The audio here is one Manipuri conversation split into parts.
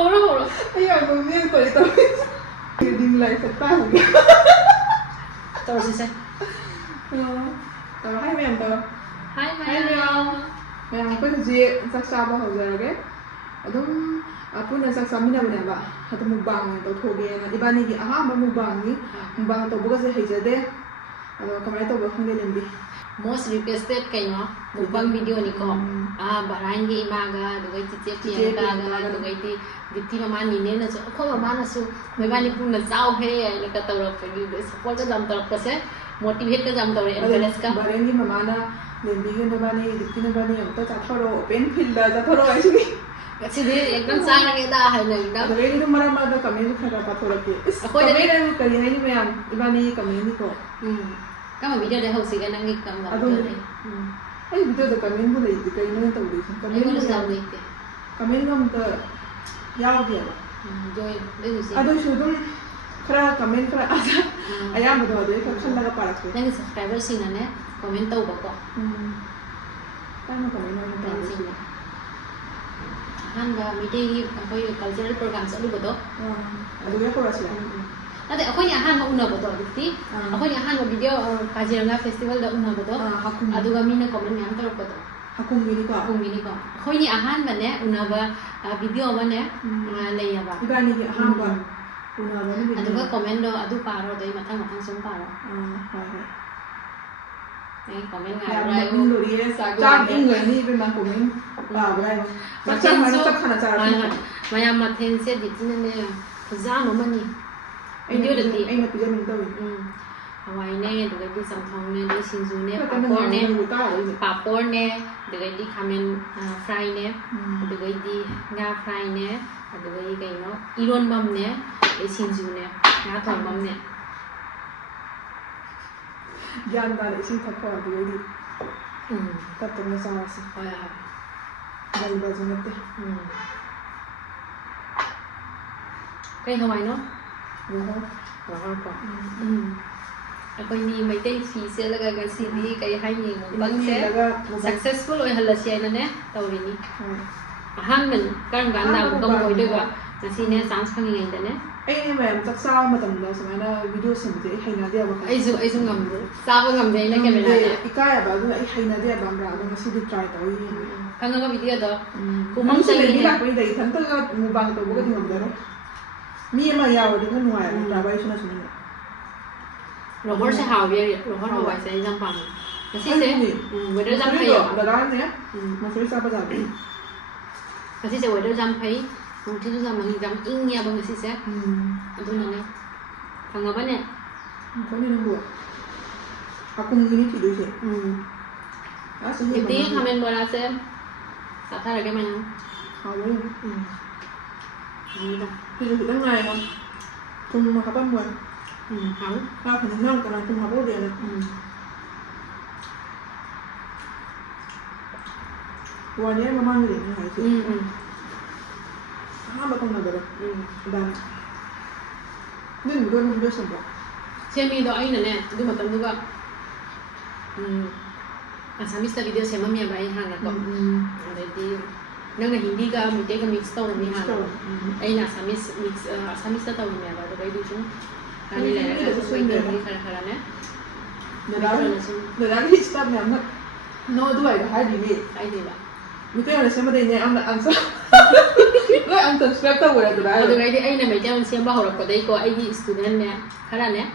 hꯧ라. Ayun, bumili ko ito. Reading life at tayo. 떨어지세. Tao hai mẹ tao. Hi, Hi ma'am. Ma'am ko ji saksaba hojage. Adum apuna saksamina bane ba. Hatu mukbang to thoge na ibani gi ahamba mukbang ni mukbang to buga se haijade. Ado kamai to ba khonge lembi. Most requested kayo mukbang video ni ko. Barang gi imaga dugai chiche pianga ga dugai ti ditti mama ni ne na so ko mama na so mai bani pun na chao he ai na ka tawra pagi support ka jam tarap se motivate ka jam tawre encourage ka barang gi mama na lembi ge na bani ditti na bani am to chathoro open field da chathoro ai ni. Kasi एकदम सांग के दा है ना एकदम तो ये तो मरा मरा कमेंट खरा पाथो रखे कमेंट करी है ni मैम ibani कमेंट को kama video de hausi ga nangi kam ga de ai video da comment bu lai kai no ta uri kami ko sa de ke comment ngam ta yaw dia ba joy de si ado shu dum khara comment khara asa ayam bu do ka khan laga parak nangi subscriber sing ne comment tau ba ko kai no comment no ta sing han ga meeting gi koi cultural program chalu ba do ado ya ko rasla Nanti aku ni ahan mau unah betul, bukti. Aku ni ahan mau video Kaziranga Festival dah unah betul. Adu kami nak komen yang teruk betul. Hakung gini ko. Hakung gini ko. Aku ni ahan mana unah ba video mana lay apa. Ibani ni ahan ba unah ba ni. Adu ka komen do adu paro do matang sum paro. Komen Ya, ngai mungkin dulu ya. Jangan ingat ni memang komen. Boleh. Macam mana cara cara. Maya maten se di sini ni. Kuzano mani. Video dah ti. Ay napija min tahu. Hawai ne, dengan di samthong ne, di sinju ne, papor ne, dengan di kamen fry ne, dengan di nga fry ne, dengan di kayak no iron bam ne, di sinju ne, nga thong bam ne. Jangan dah isi thapa dengan di. Tapi masalah sih. Oh ya. Dari baju nanti. Kayak Hawai no? Wow. Ko. Ako ni may tay si sila ga CD kay hay ni mo bang se successful oi hala siya na ne tawri ni. Ahan man kan ganda mo gam oi de ga kasi ne chance kang ngai da ne. Ay ma'am taksa matam da sa mana video sim de hay na dia ba. Ai su ngam de. Sa ba ngam de na camera na. Ikaya ba du ay hay na dia ba mra da ngasi di try tawi. Kang ga video do. Kumang sa ni ba ko dai tan ta ga mo bang to buga di ngam da. Mi ma yaw di kan nuai da ba isna sunna. Robot se hao bia robot hao se jam pang. Kasi se weather jam phay ya. Da da ne. Ma soi sa ba da. Kasi se weather jam phay. Kung tisu jam mang jam ing ya bang kasi se. Adu na ne. Kang ga ba ne? Ko ni nang buat. Aku ngini tidur sih. Jadi kamen bola se. Sata lagi mana? Hawo. Ini dah. Tidur kita ngai kan. Cuma kapan buat? Hao. Kau kena nang kena cuma hawo dia lah. Wannya memang ni ni hai sih. Apa kau nak berapa? Dan. Ni video semua. Semi do ai na ne. Du matam du ga. Asamis ta video sema mi bai ha na ko. Already nang na hindi ka mite ka mix to ni ha. Ai na asamis mix asamis ta ni ba do bai du chung. Kani le ka so bai ni khara ne. Dah ni stop ni amat. No dua itu hari ni. Ai di ba. Mite yang sama dia ni answer. Lo unsubscribe tahu dah tu dah. Do gai di ai na mai jam siam ba horok ko dai ko ai di student ne. Khara ne.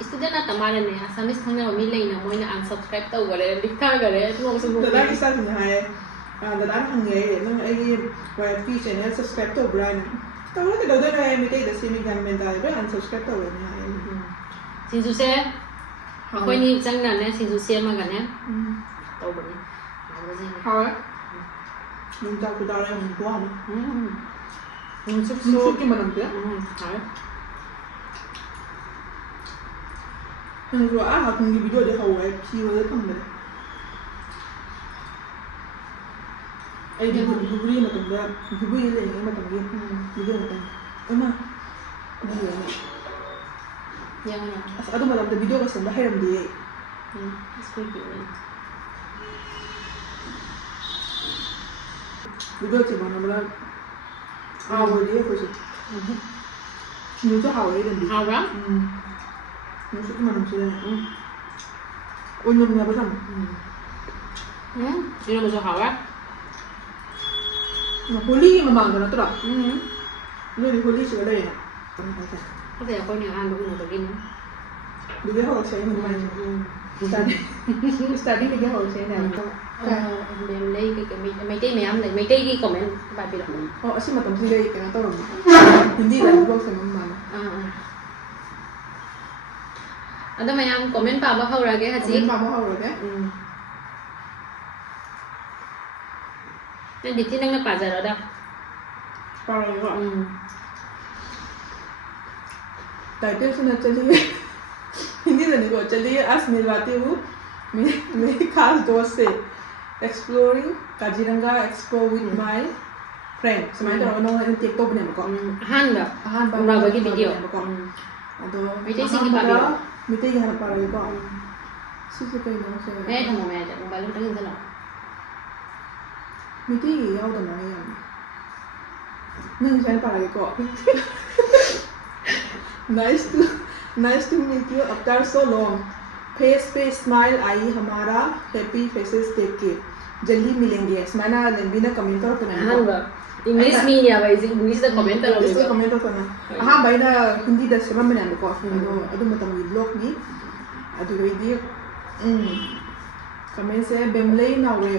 Student na tamara ne asamis thangna mi lai na moi na unsubscribe tahu gare dikha gare tu mo su Dah ni start ni hai. Dah thang ni nang ai YFP channel subscribe tahu brand. Tahu lah kita dah dah mite dah sini jangan mental dah unsubscribe tahu ni hai. Sinju se. Koi ni chang na ne sinju se ma ga ne. Tahu ba ni. Hao ah. Mình chào từ đầu đây mình qua mà. Súp Súp cái mà nằm kia. Hao. Hình rồi á học những video để hầu ấy chiều đấy thằng này. Ai đi buri mà tầm đó, buri lên mà tầm kia, video mà tầm. Mà. Đây này. Yang mana? Aduh mà làm cái video cái sân hay làm gì? Video chỉ mà làm 하오리 그지 누저 하오리 된디 เอาละ 누저 그만 음식이네 오늘 나 보자 นี่เราจะหาว่า 홀리기만 만들어 더라 อืม 너희 홀리 시간에 ถ้าแต่คนอย่างอ่านดูหนูตัวกินนะ 네가 하고 제일 많이 스타디 네가 하고 제일 많이 เบมเล่ก็ไม่ได้แม้เลยไม่ได้ที่คอมเมนต์ไปไปหรอก 아시마 tamsi가 있잖아 또 hindi lang blog sa mama อันนั้นมายังคอมเมนต์ป่าวว่าเขาอะไรกันฮะจี 지금 뭐 하고 그래 นั่นดิที่นั่งในป่าใจเราได้ 바로 title चलिए हिंदी में देखो चलिए आज मिलवाते हूँ मेरी खास दोस्त से exploring Kaziranga एक्सप्लो with my friend สมัยก่อนน้องเด็กโตเป็นอย่างเมื่อก่อน อาหารแบบ อาหารบาง เราไปกินวิดีโอ เมื่อก่อน아도 미테이 생긴 미테이 하나 빨아이고 시스템이 너무 세 แม่ทำมาแม่จะลงไปลูกตั้งตลอด 미테이 야우도 많이 양 는 잘 빨아이고 nice to meet you after so long face smile आई हमारा happy faces देख के जल्दी मिलेंगे स्माइना लेंबी ना कमेंट करो तो อาหารแบบอังกฤษมีเนี่ยไปสิอังกฤษจะคอมเมนต์ตลอดเลย इसको कमेंट तो ना हाँ भाई ना हिंदी दस समय में ना को अदो मतलब ये ब्लॉग नी अदो ये कमेंट से बेमले ना वे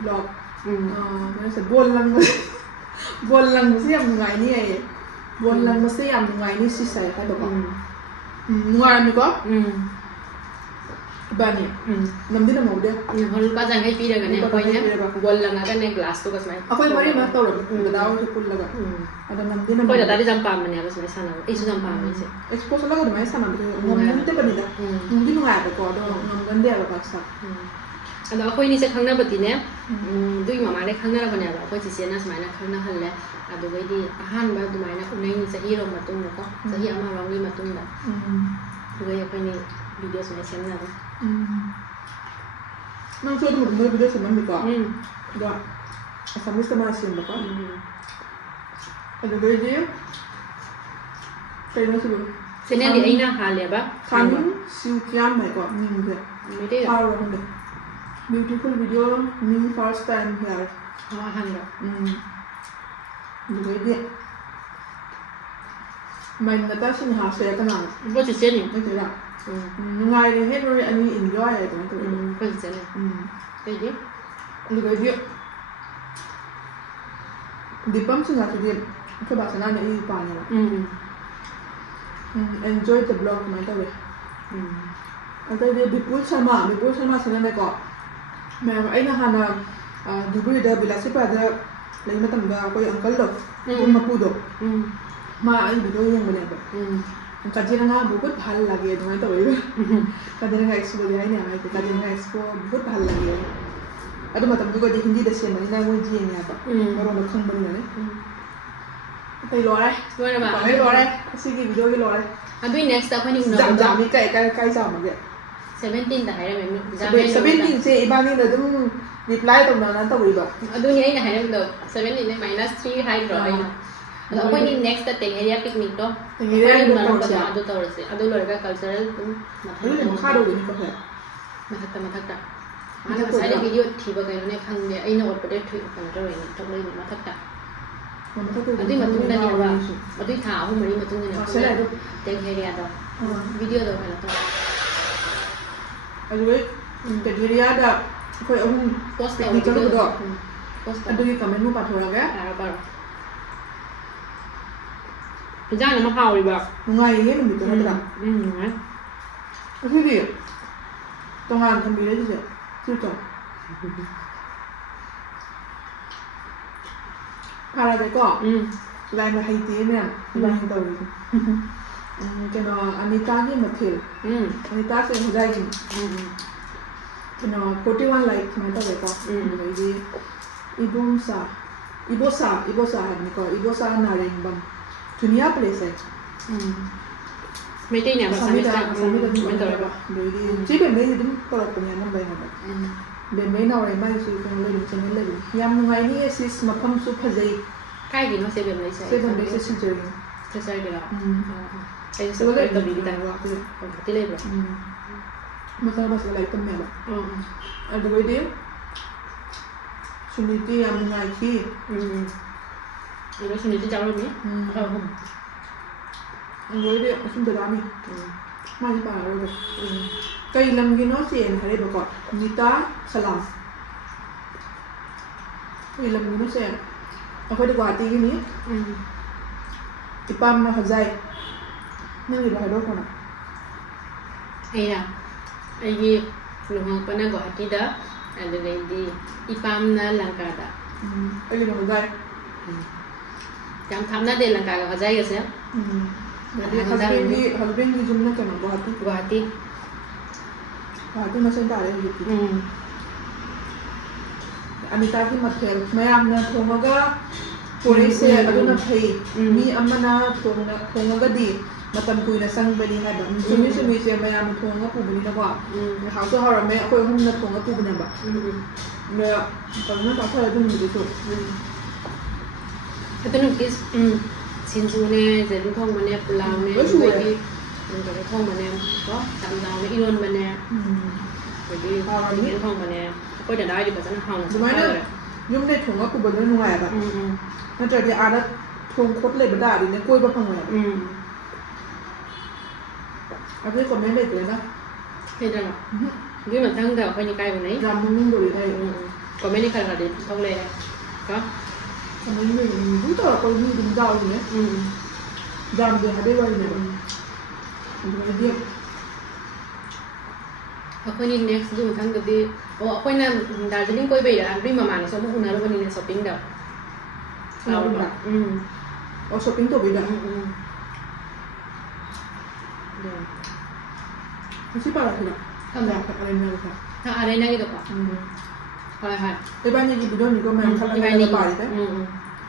ब्लॉग मैंने से बोल लंग मुझे हम नुआई नहीं है बोल लंग मुझे हम नुआई नहीं सिसाई का तो नुआई नहीं को बानी नमदी ना मोड़े เขาก็จะให้ปีเดียวกันเนี่ยคอยเนี่ยวนละงั้นกันในกลาสตัวก็สมัย aku yang mari mah tahu loh bedaw itu pun laga ada nmd na คอยจะได้จำปามันเนี่ยก็สมัยsana ituจำปามันสิ expose laga do mai sama gitu ngomong te panida mungkin nggak ada kok do ngomong dia apa paksa อันนั้นคอยนี่จะครั้งหน้าปฏิเนี่ยด้วยมามาได้ครั้งหน้าเราเนี่ยเราคอยจะเสียนะสมัยนั้นครั้งหน้าหันแล้วดูไว้ดีอาหารแบบดูไหมนะคุณนายนี่จะฮีโร่มาตุ้งแล้วก็จะฮีอามาเรานี่มาตุ้งแบบดูไว้คอยนี่วิดีโอสมัยเช้าเนี่ย nang suatu mungkin video sama gitu doa asam bisa masih apa ada video kayak nasi bu เส้นเนี่ยไอ้หน้าหาเลยปะ kami siukian mereka nih gitu ไม่ได้หรอ power deh beautiful video me first time here เอาอาหารแบบ juga dia main nata sih hasil kenal ก็จะเส้นอยู่ itu lah ngai deh head rồi anh enjoy ya teman teman ก็จะเส้นเลยไปดิ juga dia di pam sih nggak dia coba sana nih ini panel enjoy the blog main tahu deh ada dia bipul sama sana nih kok memang ini hana dulu dia bila sih pada lagi macam dah aku yang uncle dok rumah pudo ma ini video yang mana dok Kaziranga बहुत ভাল লাগে তোমায় তো বলবো काजीरंगा एक्सपो দিয়ে আইনা আইতে काजीरंगा एक्सपो बहुत ভাল লাগে ಅದು ಮತ್ತಂ ದುಗ ದಿ ಹಿಂದಿ ದಸೆ ಮನಿ ನಾ ಮು ಜಿ ನಿ ಅಪ ಮರೋ ನ ಖಂಗ್ ಬನಿ ನೆ ತೈ ಲೋರೆ ด้วยนะแบบ ಪಾವೆ ಲೋರೆ ಸಿಗಿ ವಿಡಿಯೋ ಗಿ ಲೋರೆ อันด้วย next แต่คนนี้อุ่น ಜಾಮ್ ಜಾಮ್ ಮಿ ಕೈ ಕೈ ಜಾಮ್ ಮಗೆ 17แต่หายได้ไหม 17 से इबानी द दुम रिप्लाई तो ना तो वही बा อันด้วยนี่ไอ้หายได้ไหมตัว17เนี่ย minus 3 high draw แล้วคนนี้ next แต่เarea picnic ตัวมันก็จะอันตัวตัวสิอันด้วยเลยก็ cultural เฮ้ยมันค่าดูนี่ก็แพ้ มาทักตะอันนั้นใช้ในวิดีโอที่บอกกันเนี่ยพังเนี่ยไอ้โน้ตประเด็นถือกันจะเลยจบเลยมาทักตะ อันที่มาตุ้งได้เนี่ยว่ามาตุ้งถาวมันนี่มาตุ้งเนี่ยเต็งเฮียตัววิดีโอตัวอะไรตัว aduh jadi dia ada kayak post di kalau udah post aduh di komen mu patho lagiอะไรบ้างพี่จ้างเนี่ยมาเผาดีแบบ ngai ini gitu kan tidak นะ tapi dia tengah ambil aja susah para deh kok lain lah Haitiเนี่ยlain tahu itu kena Anita ni mathil Anita se hojai ni kena 41 like mana tahu kok jadi Ibosa ni kok Ibosa Narembam dunia place है ไม่ได้เนี่ยภาษาไม่ได้ไม่ได้แบบ jadi chỉ bên đây thì kalau punya nama baik apa bên đây nào này mai sih kan lebih channel lebih yang ngai ni sis makan sup hajai ꯀꯥꯏꯒꯤꯅꯣ ꯁꯦꯕꯦꯝ ꯂꯩꯁꯦ ꯁꯦꯕꯦꯝ ꯂꯩꯁꯦ ꯁꯤꯖꯔꯤ ꯁꯤꯖꯔꯒꯤꯔꯣ ꯑꯩ ꯁꯤꯗ ꯁꯕꯁꯀ꯭ꯔꯥꯏꯕ ꯂꯩꯕꯅꯤ ꯇꯧꯕꯤꯗ ꯋꯥꯛꯇꯤ ꯀꯝꯐꯔꯇꯤ ꯂꯩꯕ꯭ꯔꯣ ꯃꯆꯥ ꯃꯆꯥ ꯂꯥꯏꯔꯤꯛ ꯇꯝꯃꯦꯕ ꯑꯗꯨꯒꯩꯗꯤ ꯁꯨꯅꯤꯇꯤ ꯌꯥꯝ ꯅꯨꯡꯉꯥꯏꯈꯤ 이거 진짜 짜오르니? ꯑꯗꯨꯒꯩꯗꯤ ꯑꯁꯨꯝ ꯗꯗꯥꯅꯤ ꯃꯥꯗꯤ ꯄꯥꯔꯔꯣꯏꯒꯦ ꯀꯩ ꯂꯝꯒꯤꯅꯣ ꯆꯦꯅ ꯍꯥꯏꯔꯛꯑꯦꯕꯀꯣ ꯅꯤꯇꯥ ꯁꯂꯥꯝ ꯀꯩ ꯂꯝꯒꯤꯅꯣ ꯆꯦ ꯑꯩꯈꯣꯏꯗꯤ ꯒꯨꯋꯥꯍꯥꯇꯤꯒꯤꯅꯤ ꯏꯄꯥꯝꯅ ꯍꯖꯥꯏ ꯅꯪꯒꯤꯗꯣ ꯍꯥꯏꯗꯣꯛꯈꯣꯅ ꯑꯩꯅ ꯑꯩꯒꯤ ꯂꯨꯍꯣꯡꯉꯛꯄꯅ ꯒꯨꯋꯥꯍꯥꯇꯤꯗ ꯑꯗꯨꯗꯩꯗꯤ ꯏꯄꯥꯝꯅ ꯂꯪꯀꯥꯗ ꯑꯩꯒꯤꯅ ꯍꯖꯥꯏ ꯌꯥꯝ ꯊꯥꯞꯅꯗꯦ ꯂꯪꯀꯥꯒ ꯍꯣꯖꯥꯏꯒꯁꯦ ꯍꯁꯕꯦꯟꯒꯤ ꯌꯨꯝꯅ ꯀꯩꯅꯣ ꯒꯨꯋꯥꯍꯥꯇꯤ ꯒꯨꯋꯥꯍꯥꯇꯤ ꯒꯨꯋꯥꯍꯥꯇꯤ ꯃꯁꯦꯟ ꯇꯥꯔꯦ ꯍꯧꯖꯤꯛꯇꯤ ꯑꯅꯤꯇꯥꯒꯤ ꯃꯊꯦꯜ ꯃꯌꯥꯝꯅ ꯊꯣꯡꯉꯒ ꯄꯣꯔꯤꯁꯦ ꯑꯗꯨꯅ ꯐꯩ ꯃꯤ ꯑꯃꯅ ꯊꯣꯡꯉꯒꯗꯤ ꯃꯇꯝ ꯀꯨꯏꯅ ꯆꯪꯕꯅꯤ ꯍꯥꯏꯕ ꯆꯨꯝꯃꯤ ꯆꯨꯝꯃꯤꯁꯦ ꯃꯌꯥꯝꯅ ꯊꯣꯡꯉꯒ ꯄꯨꯕꯅꯤꯅꯀꯣ ꯍꯥꯎꯁꯨ ꯍꯥꯎꯔꯝꯃꯦ ꯑꯩꯈꯣꯏ ꯑꯍꯨꯝꯅ ꯊꯣꯡꯉꯒ ꯄꯨꯕꯅꯦꯕ ꯐꯖꯅ ꯆꯥꯊꯔꯦ ꯑꯗꯨ ꯅꯨꯃꯤꯠꯇꯨꯁꯨ ꯑꯗꯨ ꯅꯨꯃꯤꯠꯀꯤ ꯁꯤꯡꯖꯨꯅꯦ ꯖꯦꯂꯤ ꯊꯣꯡꯕꯅꯦ ꯄꯨꯂꯥꯎꯅꯦ ꯑꯗꯨꯗꯒꯤ ꯀꯩꯅꯣ ꯊꯣꯡꯕꯅꯦ ꯀꯣ ꯆꯝꯅ ꯏꯔꯣꯟꯕꯅꯦ ꯑꯗꯒꯤ ꯆꯤꯀꯟ ꯊꯣꯡꯕꯅꯦ ꯑꯩꯈꯣꯏ ꯗꯗꯥꯒꯤꯗꯤ ꯐꯖꯅ ꯍꯥꯎꯅ ꯆꯥꯊꯈꯔꯦ ꯌꯨꯝꯗꯩ ꯊꯣꯡꯉꯒ ꯄꯨꯕꯗꯨꯅ ꯅꯨꯡꯉꯥꯏꯑꯕ ꯅꯠꯇ꯭ꯔꯗꯤ ꯑꯥꯗ ꯊꯣꯡ ꯈꯣꯠ ꯂꯩꯕ ꯇꯥꯔꯗꯤꯅꯦ ꯀꯣꯏꯕ ꯐꯪꯉꯣꯏꯕ ꯑꯗꯨꯒꯤ ꯀꯣꯃꯦꯟ ꯂꯩꯇ꯭ꯔꯦꯅ ꯂꯩꯇ꯭ꯔꯕ ꯑꯗꯨꯒꯤ ꯃꯊꯪꯗ ꯑꯩꯈꯣꯏꯅꯤ ꯀꯥꯏꯕꯅꯦ ꯌꯥꯝ ꯅꯣꯛꯅꯤꯡꯗꯣꯔꯤ ꯑꯩ ꯀꯣꯃꯦꯟꯗꯤ ꯈꯔ ꯈꯔꯗꯤ ꯊꯣꯛꯂꯛꯑꯦ ꯀꯣ ꯀꯣꯃꯦꯟ ꯑꯗꯨꯝ ꯇꯧꯔꯛꯄ ꯃꯤ ꯑꯗꯨꯝ ꯌꯥꯎꯔꯤꯅꯦ ꯌꯥꯝꯗꯦ ꯍꯥꯏꯕꯩ ꯋꯥꯔꯤꯅꯦꯕ ꯑꯗꯨꯗꯩꯗꯤ ꯑꯩꯈꯣꯏꯅꯤ ꯅꯦꯛꯁꯀꯤ ꯃꯊꯪꯗꯗꯤ ꯑꯩꯈꯣꯏꯅ ꯗꯥꯔꯖꯤꯂꯤꯡ ꯀꯣꯏꯕꯩꯔꯥ ꯑꯗꯨꯏ ꯃꯃꯥꯡꯗꯁꯨ ꯑꯃꯨꯛ ꯎꯅꯔꯨꯕꯅꯤꯅꯦ ꯁꯣꯞꯄꯤꯡꯗ ꯁꯣꯞꯄꯤꯡ ꯇꯧꯕꯩꯗ ꯉꯁꯤ ꯄꯥꯔꯛꯈꯤꯅ ꯑꯔꯦꯅꯥꯒꯤꯗꯣꯀꯣ ꯍꯣꯏ ꯍꯣꯏ 이반이기 비디오 이거 만 살라가다가 말이래.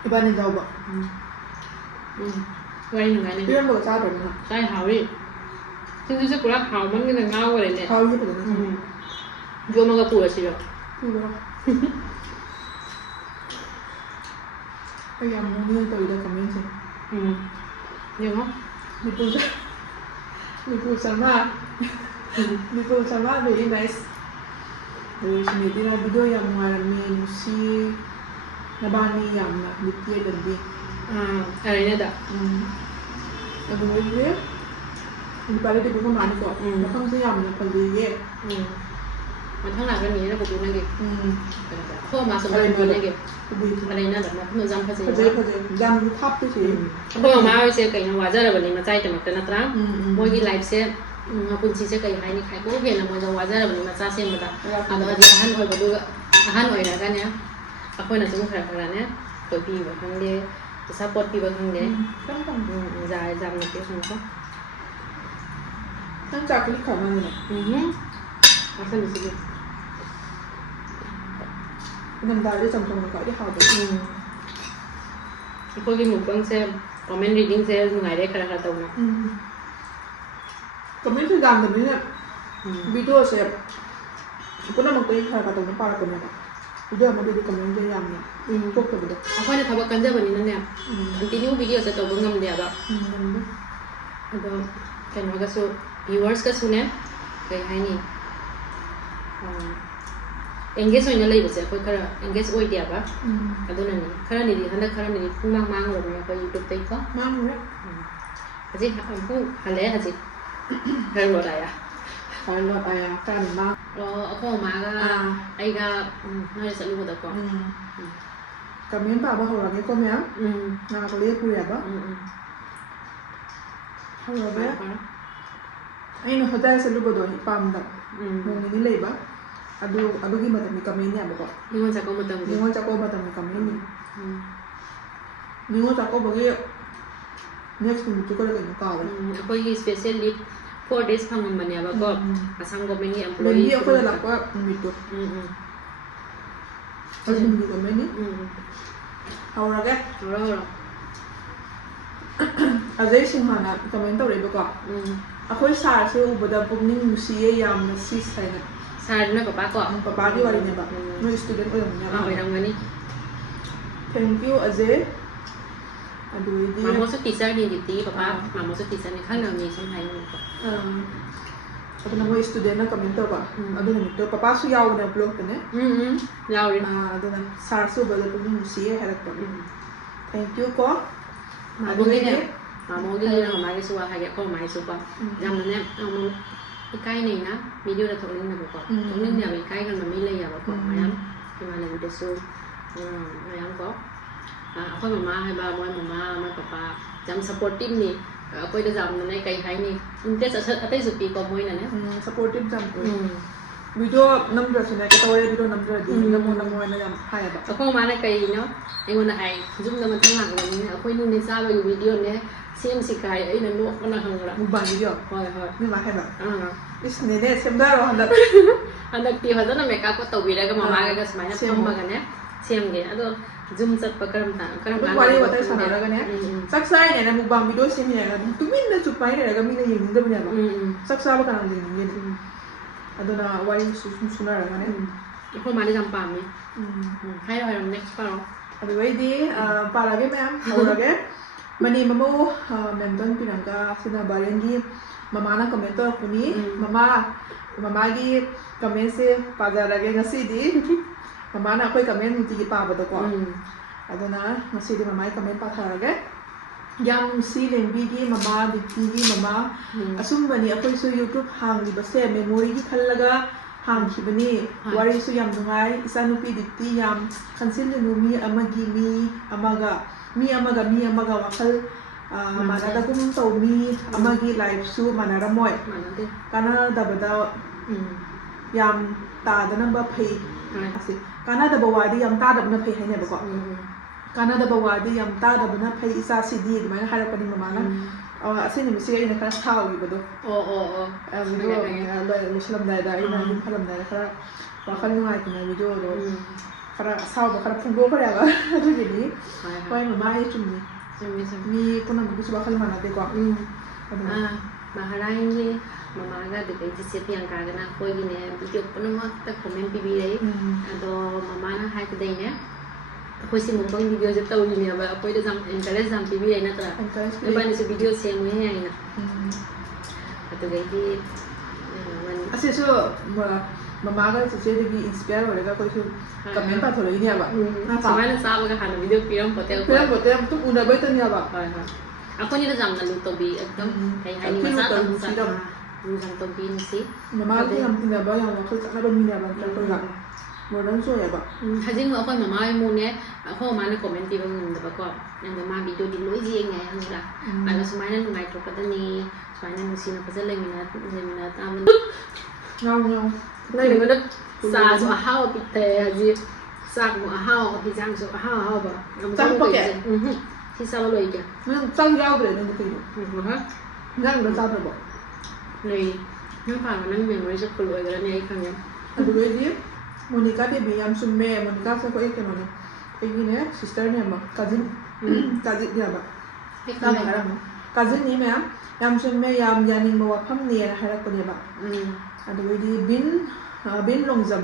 이반이 나오고. wari nungaine 이런 거 짜더라. sai hawi sinju pura hawman ngina ngawrene 가을이 되잖아. jomaga pura siyo 이거. 아니 안 먹는 거 이래 가면서. 이거 니ปูsama very nice. Dari sini video yang mengalami Lucy Nabani yang nak Nitya dan dia. Arena dah. Abu Dhabi di balik di bukan mana kok. Bukan sih yang nak pergi ye. Macam nak kan ni nak pergi lagi. Kau masuk pergi lagi. Arena dah nak kena jam kerja. Jam thap tu sih. Kau mau saya kayaknya wajar lah beli macam itu macam terang. Mau di live saya ꯄꯨꯟꯁꯤꯁꯦ ꯀꯩ ꯍꯥꯏꯅꯤ ꯈꯥꯏꯀꯣꯛ ꯍꯦꯟꯅ ꯃꯣꯏꯗ ꯋꯥꯖꯔꯕꯅꯤ ꯃꯆꯥ ꯁꯦꯝꯕꯗ ꯑꯗꯣ ꯍꯧꯖꯤꯛ ꯑꯍꯟ ꯑꯣꯏꯔꯒꯅꯦ ꯑꯩꯈꯣꯏꯅ ꯁꯨꯝ ꯈꯔ ꯈꯔꯅꯦ ꯀꯣꯏꯕꯤꯕ ꯈꯪꯗꯦ ꯁꯞꯄꯣꯔꯠ ꯄꯤꯕ ꯈꯪꯗꯦ ꯌꯥꯝꯅ ꯄꯤꯁꯨꯀꯣ ꯅꯪ ꯆꯥꯛꯀꯂꯤ ꯈꯪꯉꯅꯤꯅ ꯑꯁꯟꯕꯁꯤꯗꯤ ꯅꯝꯗꯥꯔꯗꯤ ꯆꯝꯊꯣꯡꯅ ꯈ꯭ꯋꯥꯏꯗꯒꯤ ꯍꯥꯎꯕ ꯑꯩꯈꯣꯏꯒꯤ ꯃꯨꯛꯕꯪꯁꯦ ꯀꯣꯃꯦꯟ ꯔꯤꯗꯤꯡꯁꯦ ꯅꯨꯡꯉꯥꯏꯔꯦ ꯈꯔ ꯈꯔ ꯇꯧꯅ Kami sedang begini, video saya pernah mengklik harga tahun para pemerintah. Udah mau jadi kami dia yang untuk betul. Aku ada tabak kerja begini nanti, continue video saya tahu bengam dia apa. Ada kan agak so viewers ke sunnya, kayak ini. Engage soalnya lagi besar, aku kira engage oi dia apa. Ada nanti, karena ni pun mang loh apa YouTube tadi kok. Mang ya. Haji aku halal haji. Hello Raya. Hello Raya, kan mak. Aku maga, aiga, nanti selalu kita kok. Kami apa orangnya kok ya? Nah, aku lihat kuliah apa? Hello Raya. Ini hotel selalu bodoh, paham tak? Mungkin ini leba. Aduh gimana nih kami ini apa kok? Ningon cakap batang kami ini. Ningon cakap bagi next minggu kalau kena kau. Aku ini special leave 4 days panggamban ya bago. Asam government ni employee. Jadi aku dah lakukan minggu. Kalau minggu government ni. Awal lagi. Awal. Azai simhana komen tahu lagi bago. Aku sar sih udah pumning musia yang masih saya. Sar na papa ko. Papa di wali ni ba. No student ko yung niya. Orang mana ni? Thank you Azai. ꯑꯗꯨꯗꯤ ꯃꯥꯃꯣꯁꯨ ꯇꯤꯆꯔꯅꯤ ꯗꯤꯇꯤ ꯄꯄꯥ ꯃꯥꯃꯣꯁꯨ ꯇꯤꯆꯔꯅꯤ ꯈꯪꯅꯕꯅꯤ ꯁꯨꯝ ꯍꯥꯏꯅꯤꯡꯀꯣ ꯑꯗꯨꯅ ꯃꯣꯏ ꯁ꯭ꯇꯨꯗꯦꯟꯠꯅ ꯀꯃꯦꯟ ꯇꯧꯕ ꯑꯗꯨ ꯅꯨꯃꯤꯠꯇꯣ ꯄꯄꯥꯁꯨ ꯌꯥꯎꯕꯅꯦ ꯕ꯭ꯂꯣꯛꯇꯅꯦ ꯌꯥꯎꯔꯤ ꯑꯗꯨꯅ ꯁꯥꯔꯁꯨ ꯎꯕꯗ ꯄꯨꯛꯅꯤꯡ ꯅꯨꯡꯁꯤꯌꯦ ꯍꯥꯏꯔꯛꯄ ꯊꯦꯡꯛ ꯌꯨ ꯀꯣ ꯃꯥꯃꯣꯒꯤꯅꯦ ꯃꯥꯃꯣꯒꯤꯅ ꯃꯃꯥꯒꯤꯁꯨ ꯋꯥ ꯍꯥꯏꯒꯦ ꯑꯩꯈꯣꯏ ꯃꯃꯥꯒꯤꯁꯨꯀꯣ ꯌꯥꯝꯅꯅꯦ ꯏꯀꯥꯏꯅꯩꯅ ꯚꯤꯗꯤꯑꯣꯗ ꯊꯣꯛꯅꯤꯡꯗꯕꯀꯣ ꯊꯣꯛꯅꯤꯡꯗꯕ ꯏꯀꯥꯏꯒꯟꯕ ꯃꯤ ꯂꯩꯌꯦꯕꯀꯣ ꯃꯌꯥꯝ ꯏꯃꯥꯟꯅꯕꯤꯗꯁꯨ ꯃꯌꯥꯝ ꯀꯣ ꯑꯩꯈꯣꯏ ꯃꯃꯥ ꯍꯥꯏꯕ ꯃꯣꯏ ꯃꯃꯥ ꯃꯣꯏ ꯄꯄꯥ ꯌꯥꯝ ꯁꯞꯄꯣꯔꯇꯤꯞꯅꯤ ꯑꯩꯈꯣꯏꯗ ꯌꯥꯝꯅꯅꯦ ꯀꯩ ꯍꯥꯏꯅꯤ ꯏꯟꯇꯔꯦꯁ ꯑꯇꯩꯁꯨ ꯄꯤꯀꯣ ꯃꯣꯏꯅꯅꯦ ꯁꯞꯄꯣꯔꯇꯤꯞ ꯌꯥꯝ ꯑꯣꯏ ꯚꯤꯗꯤꯑꯣ ꯅꯝꯗ꯭ꯔꯁꯨꯅꯦ ꯀꯩꯇꯧꯔꯦ ꯚꯤꯗꯤꯑꯣ ꯅꯝꯗ꯭ꯔꯗꯤ ꯅꯝꯃꯣ ꯅꯝꯃꯣꯅ ꯌꯥꯝ ꯍꯥꯏꯌꯦꯕ ꯑꯩꯈꯣꯏ ꯃꯃꯥꯅ ꯀꯩꯅꯣ ꯑꯩꯉꯣꯟꯗ ꯍꯥꯏ ꯌꯨꯝꯗ ꯃꯊꯪ ꯂꯥꯛꯄꯗꯅꯦ ꯑꯩꯈꯣꯏꯅꯤꯅꯦ ꯆꯥꯕꯒꯤ ꯚꯤꯗꯤꯑꯣꯅꯦ ꯁꯦꯝꯁꯤ ꯀꯥꯏ ꯑꯩꯅ ꯅꯣꯛꯄꯅ ꯍꯪꯕ꯭ꯔꯥ ꯃꯨꯛꯕꯥꯡ ꯚꯤꯗꯤꯑꯣ ꯍꯣꯏ ꯍꯣꯏ ꯅꯣꯏ ꯃꯥ ꯍꯥꯏꯕ ꯏꯁ ꯅꯦꯅꯦ ꯁꯦꯝꯗꯔꯣ ꯍꯟꯗꯛ ꯍꯟꯗꯛꯇꯤ ꯐꯖꯅ ꯃꯦꯀꯞꯀ ꯇꯧꯕꯤꯔꯒ ꯃꯃꯥꯒ ꯁꯨꯃꯥꯏꯅ ꯐꯝꯃꯒꯅꯦ ꯁꯦꯝꯒꯦ ꯑꯗꯣ ꯖꯨꯝ ꯆꯠꯄ ꯀꯔꯝ ꯑꯗꯨꯝ ꯋꯥꯔꯤ ꯋꯥꯇꯥꯏ ꯁꯥꯟꯅꯔꯒꯅꯦ ꯆꯥꯛ ꯆꯥꯔꯤꯅꯦꯅ ꯃꯨꯛꯕꯥꯡ ꯚꯤꯗꯤꯑꯣ ꯁꯦꯝꯃꯤꯅꯦꯅ ꯇꯨꯃꯤꯟꯅ ꯆꯨꯞꯄ ꯂꯩꯔꯒ ꯃꯤꯅ ꯌꯦꯡꯅꯤꯡꯗꯕꯅꯦꯕ ꯆꯥꯛ ꯆꯥꯕ ꯀꯅꯥ ꯌꯦꯡꯅꯤꯡꯒꯦ ꯑꯗꯨꯅ ꯋꯥꯔꯤꯁꯨ ꯁꯨꯝ ꯁꯨꯅꯔꯒꯅꯦ ꯑꯩꯈꯣꯏ ꯃꯥꯗꯤ ꯌꯥꯝ ꯄꯥꯝꯃꯤ ꯍꯥꯏꯔꯣ ꯍꯥꯏꯔꯣ ꯅꯦꯛꯁ ꯄꯥꯔꯣ ꯑꯗꯨꯗꯩꯗꯤ ꯄꯥꯔꯒꯦ ꯃꯌꯥꯝ ꯍꯧꯔꯒꯦ ꯃꯅꯤ ꯃꯃꯧ ꯃꯦꯝꯗꯣꯟ ꯄꯤꯔꯪꯀꯥ ꯁꯤꯅ ꯕꯥꯔꯦꯟꯒꯤ ꯃꯃꯥꯅ ꯀꯃꯦꯟ ꯇꯧꯔꯛꯄꯅꯤ ꯃꯃꯥꯒꯤ ꯀꯃꯦꯟꯁꯦ ꯄꯥꯖꯔꯒꯦ ꯉꯁꯤꯗꯤ ꯃꯃꯥꯅ ꯑꯩꯈꯣꯏ ꯀꯃꯦꯟ ꯅꯨꯡꯇꯤꯒꯤ ꯄꯥꯕꯗꯣꯀꯣ ꯑꯗꯨꯅ ꯉꯁꯤꯗꯤ ꯃꯃꯥꯒꯤ ꯀꯃꯦꯟ ꯄꯥꯊꯔꯒꯦ ꯌꯥꯝ ꯅꯨꯡꯁꯤ ꯂꯦꯡꯕꯤꯒꯤ ꯃꯃꯥ ꯗꯤꯞꯇꯤꯒꯤ ꯃꯃꯥ ꯑꯁꯨꯝꯕꯅꯤ ꯑꯩꯈꯣꯏꯁꯨ ꯌꯨꯇ꯭ꯌꯨꯕ ꯍꯥꯡꯂꯤꯕꯁꯦ ꯃꯦꯃꯣꯔꯤꯒꯤ ꯈꯜꯂꯒ ꯍꯥꯡꯈꯤꯕꯅꯤ ꯋꯥꯔꯤꯁꯨ ꯌꯥꯝ ꯅꯨꯡꯉꯥꯏ ꯏꯆꯥꯅꯨꯄꯤ ꯗꯤꯞꯇꯤ ꯌꯥꯝ ꯈꯟꯁꯤꯜꯂꯨꯅꯨ ꯃꯤ ꯑꯃꯒ ꯋꯥꯈꯜ ꯃꯥꯟꯅꯗꯒꯨꯝ ꯇꯧ ꯃꯤ ꯑꯃꯒꯤ ꯂꯥꯏꯐꯁꯨ ꯃꯥꯟꯅꯔꯝꯃꯣꯏ ꯀꯥꯟꯅꯗꯕꯗ ꯌꯥꯝ ꯇꯥꯗꯅꯕ ꯐꯩ ꯀꯥꯟꯅꯗꯕ ꯋꯥꯗꯤ ꯌꯥꯝ ꯇꯥꯗꯕꯅ ꯐꯩ ꯍꯥꯏꯅꯦꯕꯀꯣ ꯀꯥꯟꯅꯗꯕ ꯋꯥꯗꯤ ꯌꯥꯝ ꯇꯥꯗꯕꯅ ꯐꯩ ꯏꯆꯥꯁꯤꯗꯤ ꯑꯗꯨꯃꯥꯏꯅ ꯍꯥꯏꯔꯛꯄꯅꯤ ꯃꯃꯥꯅ ꯑꯁꯤ ꯅꯨꯃꯤꯠꯁꯦ ꯑꯩꯅ ꯈꯔ ꯁꯥꯎꯈꯤꯕꯗꯣ ꯚꯤꯗꯤꯑꯣ ꯂꯣꯏꯁꯤꯜꯂꯝꯗꯥꯏꯗ ꯑꯩꯅ ꯌꯨꯝ ꯍꯜꯂꯝꯗꯥꯏꯗ ꯈꯔ ꯋꯥꯈꯜ ꯅꯨꯡꯉꯥꯏꯇꯅ ꯚꯤꯗꯤꯑꯣꯗꯣ ꯈꯔ ꯑꯁꯥꯎꯕꯈꯔ ꯐꯣꯡꯗꯣꯛꯈ꯭ꯔꯦꯕ ꯑꯗꯨꯒꯤꯗꯤ ꯍꯣꯏ ꯃꯃꯥ ꯑꯩ ꯆꯨꯝꯃꯤ ꯃꯤ ꯄꯨꯝꯅꯃꯛꯀꯤꯁꯨ ꯋꯥꯈꯜ ꯃꯥꯟꯅꯗꯦꯀꯣ ꯃꯍꯥꯔꯥꯅꯤ ꯃꯃꯥꯒ ꯑꯗꯨꯗꯩ ꯆꯤꯆꯦ ꯄꯤꯌꯥꯡꯀꯥꯒꯅ ꯑꯩꯈꯣꯏꯒꯤꯅꯦ ꯚꯤꯗꯤꯑꯣ ꯄꯨꯝꯅꯃꯛꯇ ꯀꯣꯃꯦꯟ ꯄꯤꯕꯤꯔꯛꯏ ꯑꯗꯣ ꯃꯃꯥꯅ ꯍꯥꯏꯕꯗꯩꯅꯦ ꯑꯩꯈꯣꯏ ꯁꯤ ꯃꯨꯛꯕꯥꯡ ꯚꯤꯗꯤꯑꯣꯁꯦ ꯇꯧꯔꯤꯅꯦꯕ ꯑꯩꯈꯣꯏꯗ ꯌꯥꯝ ꯏꯟꯀꯔꯦꯖ ꯌꯥꯝ ꯄꯤꯕꯤꯔꯛꯏ ꯅꯠꯇ꯭ꯔꯥ ꯏꯕꯥꯅꯤꯁꯨ ꯚꯤꯗꯤꯑꯣ ꯁꯦꯝꯃꯨꯍꯦ ꯍꯥꯏꯅ ꯑꯗꯨꯗꯩꯗꯤ ꯑꯁꯤꯁꯨ ꯃꯃꯥꯒ ꯆꯤꯆꯦꯗꯒꯤ ꯏꯟꯁꯄꯤꯌꯔ ꯑꯣꯏꯔꯒ ꯑꯩꯈꯣꯏꯁꯨ ꯀꯃꯦꯟ ꯄꯥꯊꯣꯔꯛꯏꯅꯦꯕ ꯁꯨꯃꯥꯏꯅ ꯆꯥꯕꯒ ꯍꯥꯟꯅ ꯚꯤꯗꯤꯑꯣ ꯄꯤꯔꯝꯄꯣꯠꯇꯦ ꯑꯝꯇ ꯎꯅꯕꯩꯇꯅꯦꯕ ꯑꯩꯈꯣꯏꯅ ꯌꯥꯝꯅ ꯂꯨ ꯇꯧꯕꯤ ꯑꯗꯨꯝ ꯀꯩ ꯍꯥꯏꯅꯤ ꯃꯆꯥ ꯂꯨ ꯌꯥꯝ ꯇꯧꯕꯤ ꯅꯨꯡꯁꯤ ꯃꯃꯥꯒ ꯌꯥꯝ ꯇꯤꯟꯅꯕ ꯌꯥꯝ ꯋꯥꯈꯜ ꯆꯥꯟꯅꯕ ꯃꯤꯅꯦꯕ ꯑꯩꯈꯣꯏꯒ ꯃꯣꯗꯔꯟꯁꯨ ꯑꯣꯏꯌꯦꯕ ꯍꯧꯖꯤꯛ ꯑꯩꯈꯣꯏ ꯃꯃꯥ ꯏꯃꯨꯡꯅꯦ ꯑꯩꯈꯣꯏ ꯃꯃꯥꯅ ꯀꯣꯃꯦꯟ ꯄꯤꯕ ꯉꯝꯗꯕꯀꯣ ꯑꯗꯣ ꯃꯥ ꯚꯤꯗꯤꯑꯣꯗꯤ ꯂꯣꯏ ꯌꯦꯡꯉꯦ ꯈꯪꯕ꯭ꯔꯥ ꯑꯗꯣ ꯁꯨꯃꯥꯏꯅ ꯅꯨꯡꯉꯥꯏꯊꯣꯛꯀꯗꯅꯤ ꯁꯨꯃꯥꯏꯅ ꯅꯨꯡꯁꯤꯅ ꯐꯖꯅ ꯂꯩꯃꯤꯟꯅ ꯇꯥꯕꯅꯤ ꯂꯩꯃꯤꯟꯅ ꯆꯥꯁꯨ ꯑꯍꯥꯎꯕ ꯄꯤꯊꯛꯑꯦ ꯍꯧꯖꯤꯛ ꯆꯥꯛꯃꯨꯛ ꯑꯍꯥꯎꯕ ꯍꯤꯟꯖꯥꯡꯁꯨ ꯑꯍꯥꯎꯕ ꯁꯤ ꯆꯥꯕ ꯂꯣꯏꯒꯦ ꯆꯥꯛ ꯌꯥꯎꯗ꯭ꯔꯦ ꯅꯪꯗꯤ ꯀꯩꯅꯣ ꯍꯤꯟꯖꯥꯡꯗ ꯆꯥꯗ꯭ꯔꯕꯣ ꯂꯩ ꯅꯪ ꯄꯥꯝꯕ ꯅꯪ ꯃꯦꯃꯣꯔꯤꯁꯦ ꯐꯨꯜ ꯑꯣꯏꯒ꯭ꯔꯅꯤ ꯑꯩ ꯈꯪꯉꯦ ꯑꯗꯨꯗꯩꯗꯤ ꯃꯣꯅꯤꯀꯥ ꯗꯦꯕꯤ ꯌꯥꯝ ꯆꯨꯝꯃꯦ ꯃꯣꯅꯤꯀꯥꯁꯦ ꯑꯩꯈꯣꯏ ꯀꯩꯅꯣꯅꯦ ꯑꯩꯒꯤꯅꯦ ꯁꯤꯁꯇꯔꯅꯦꯕ ꯀꯥꯖꯤꯟꯅꯦꯕ ꯅꯪꯅ ꯍꯥꯏꯔꯝꯃꯣ ꯀꯥꯖꯤꯟꯅꯤ ꯃꯌꯥꯝ ꯌꯥꯝ ꯆꯨꯝꯃꯦ ꯌꯥꯝ ꯌꯥꯅꯤꯡꯕ ꯋꯥꯐꯝꯅꯦꯅ ꯍꯥꯏꯔꯛꯄꯅꯦꯕ ꯑꯗꯨꯗꯩꯗꯤ ꯕꯤꯟ ꯂꯣꯡꯖꯝ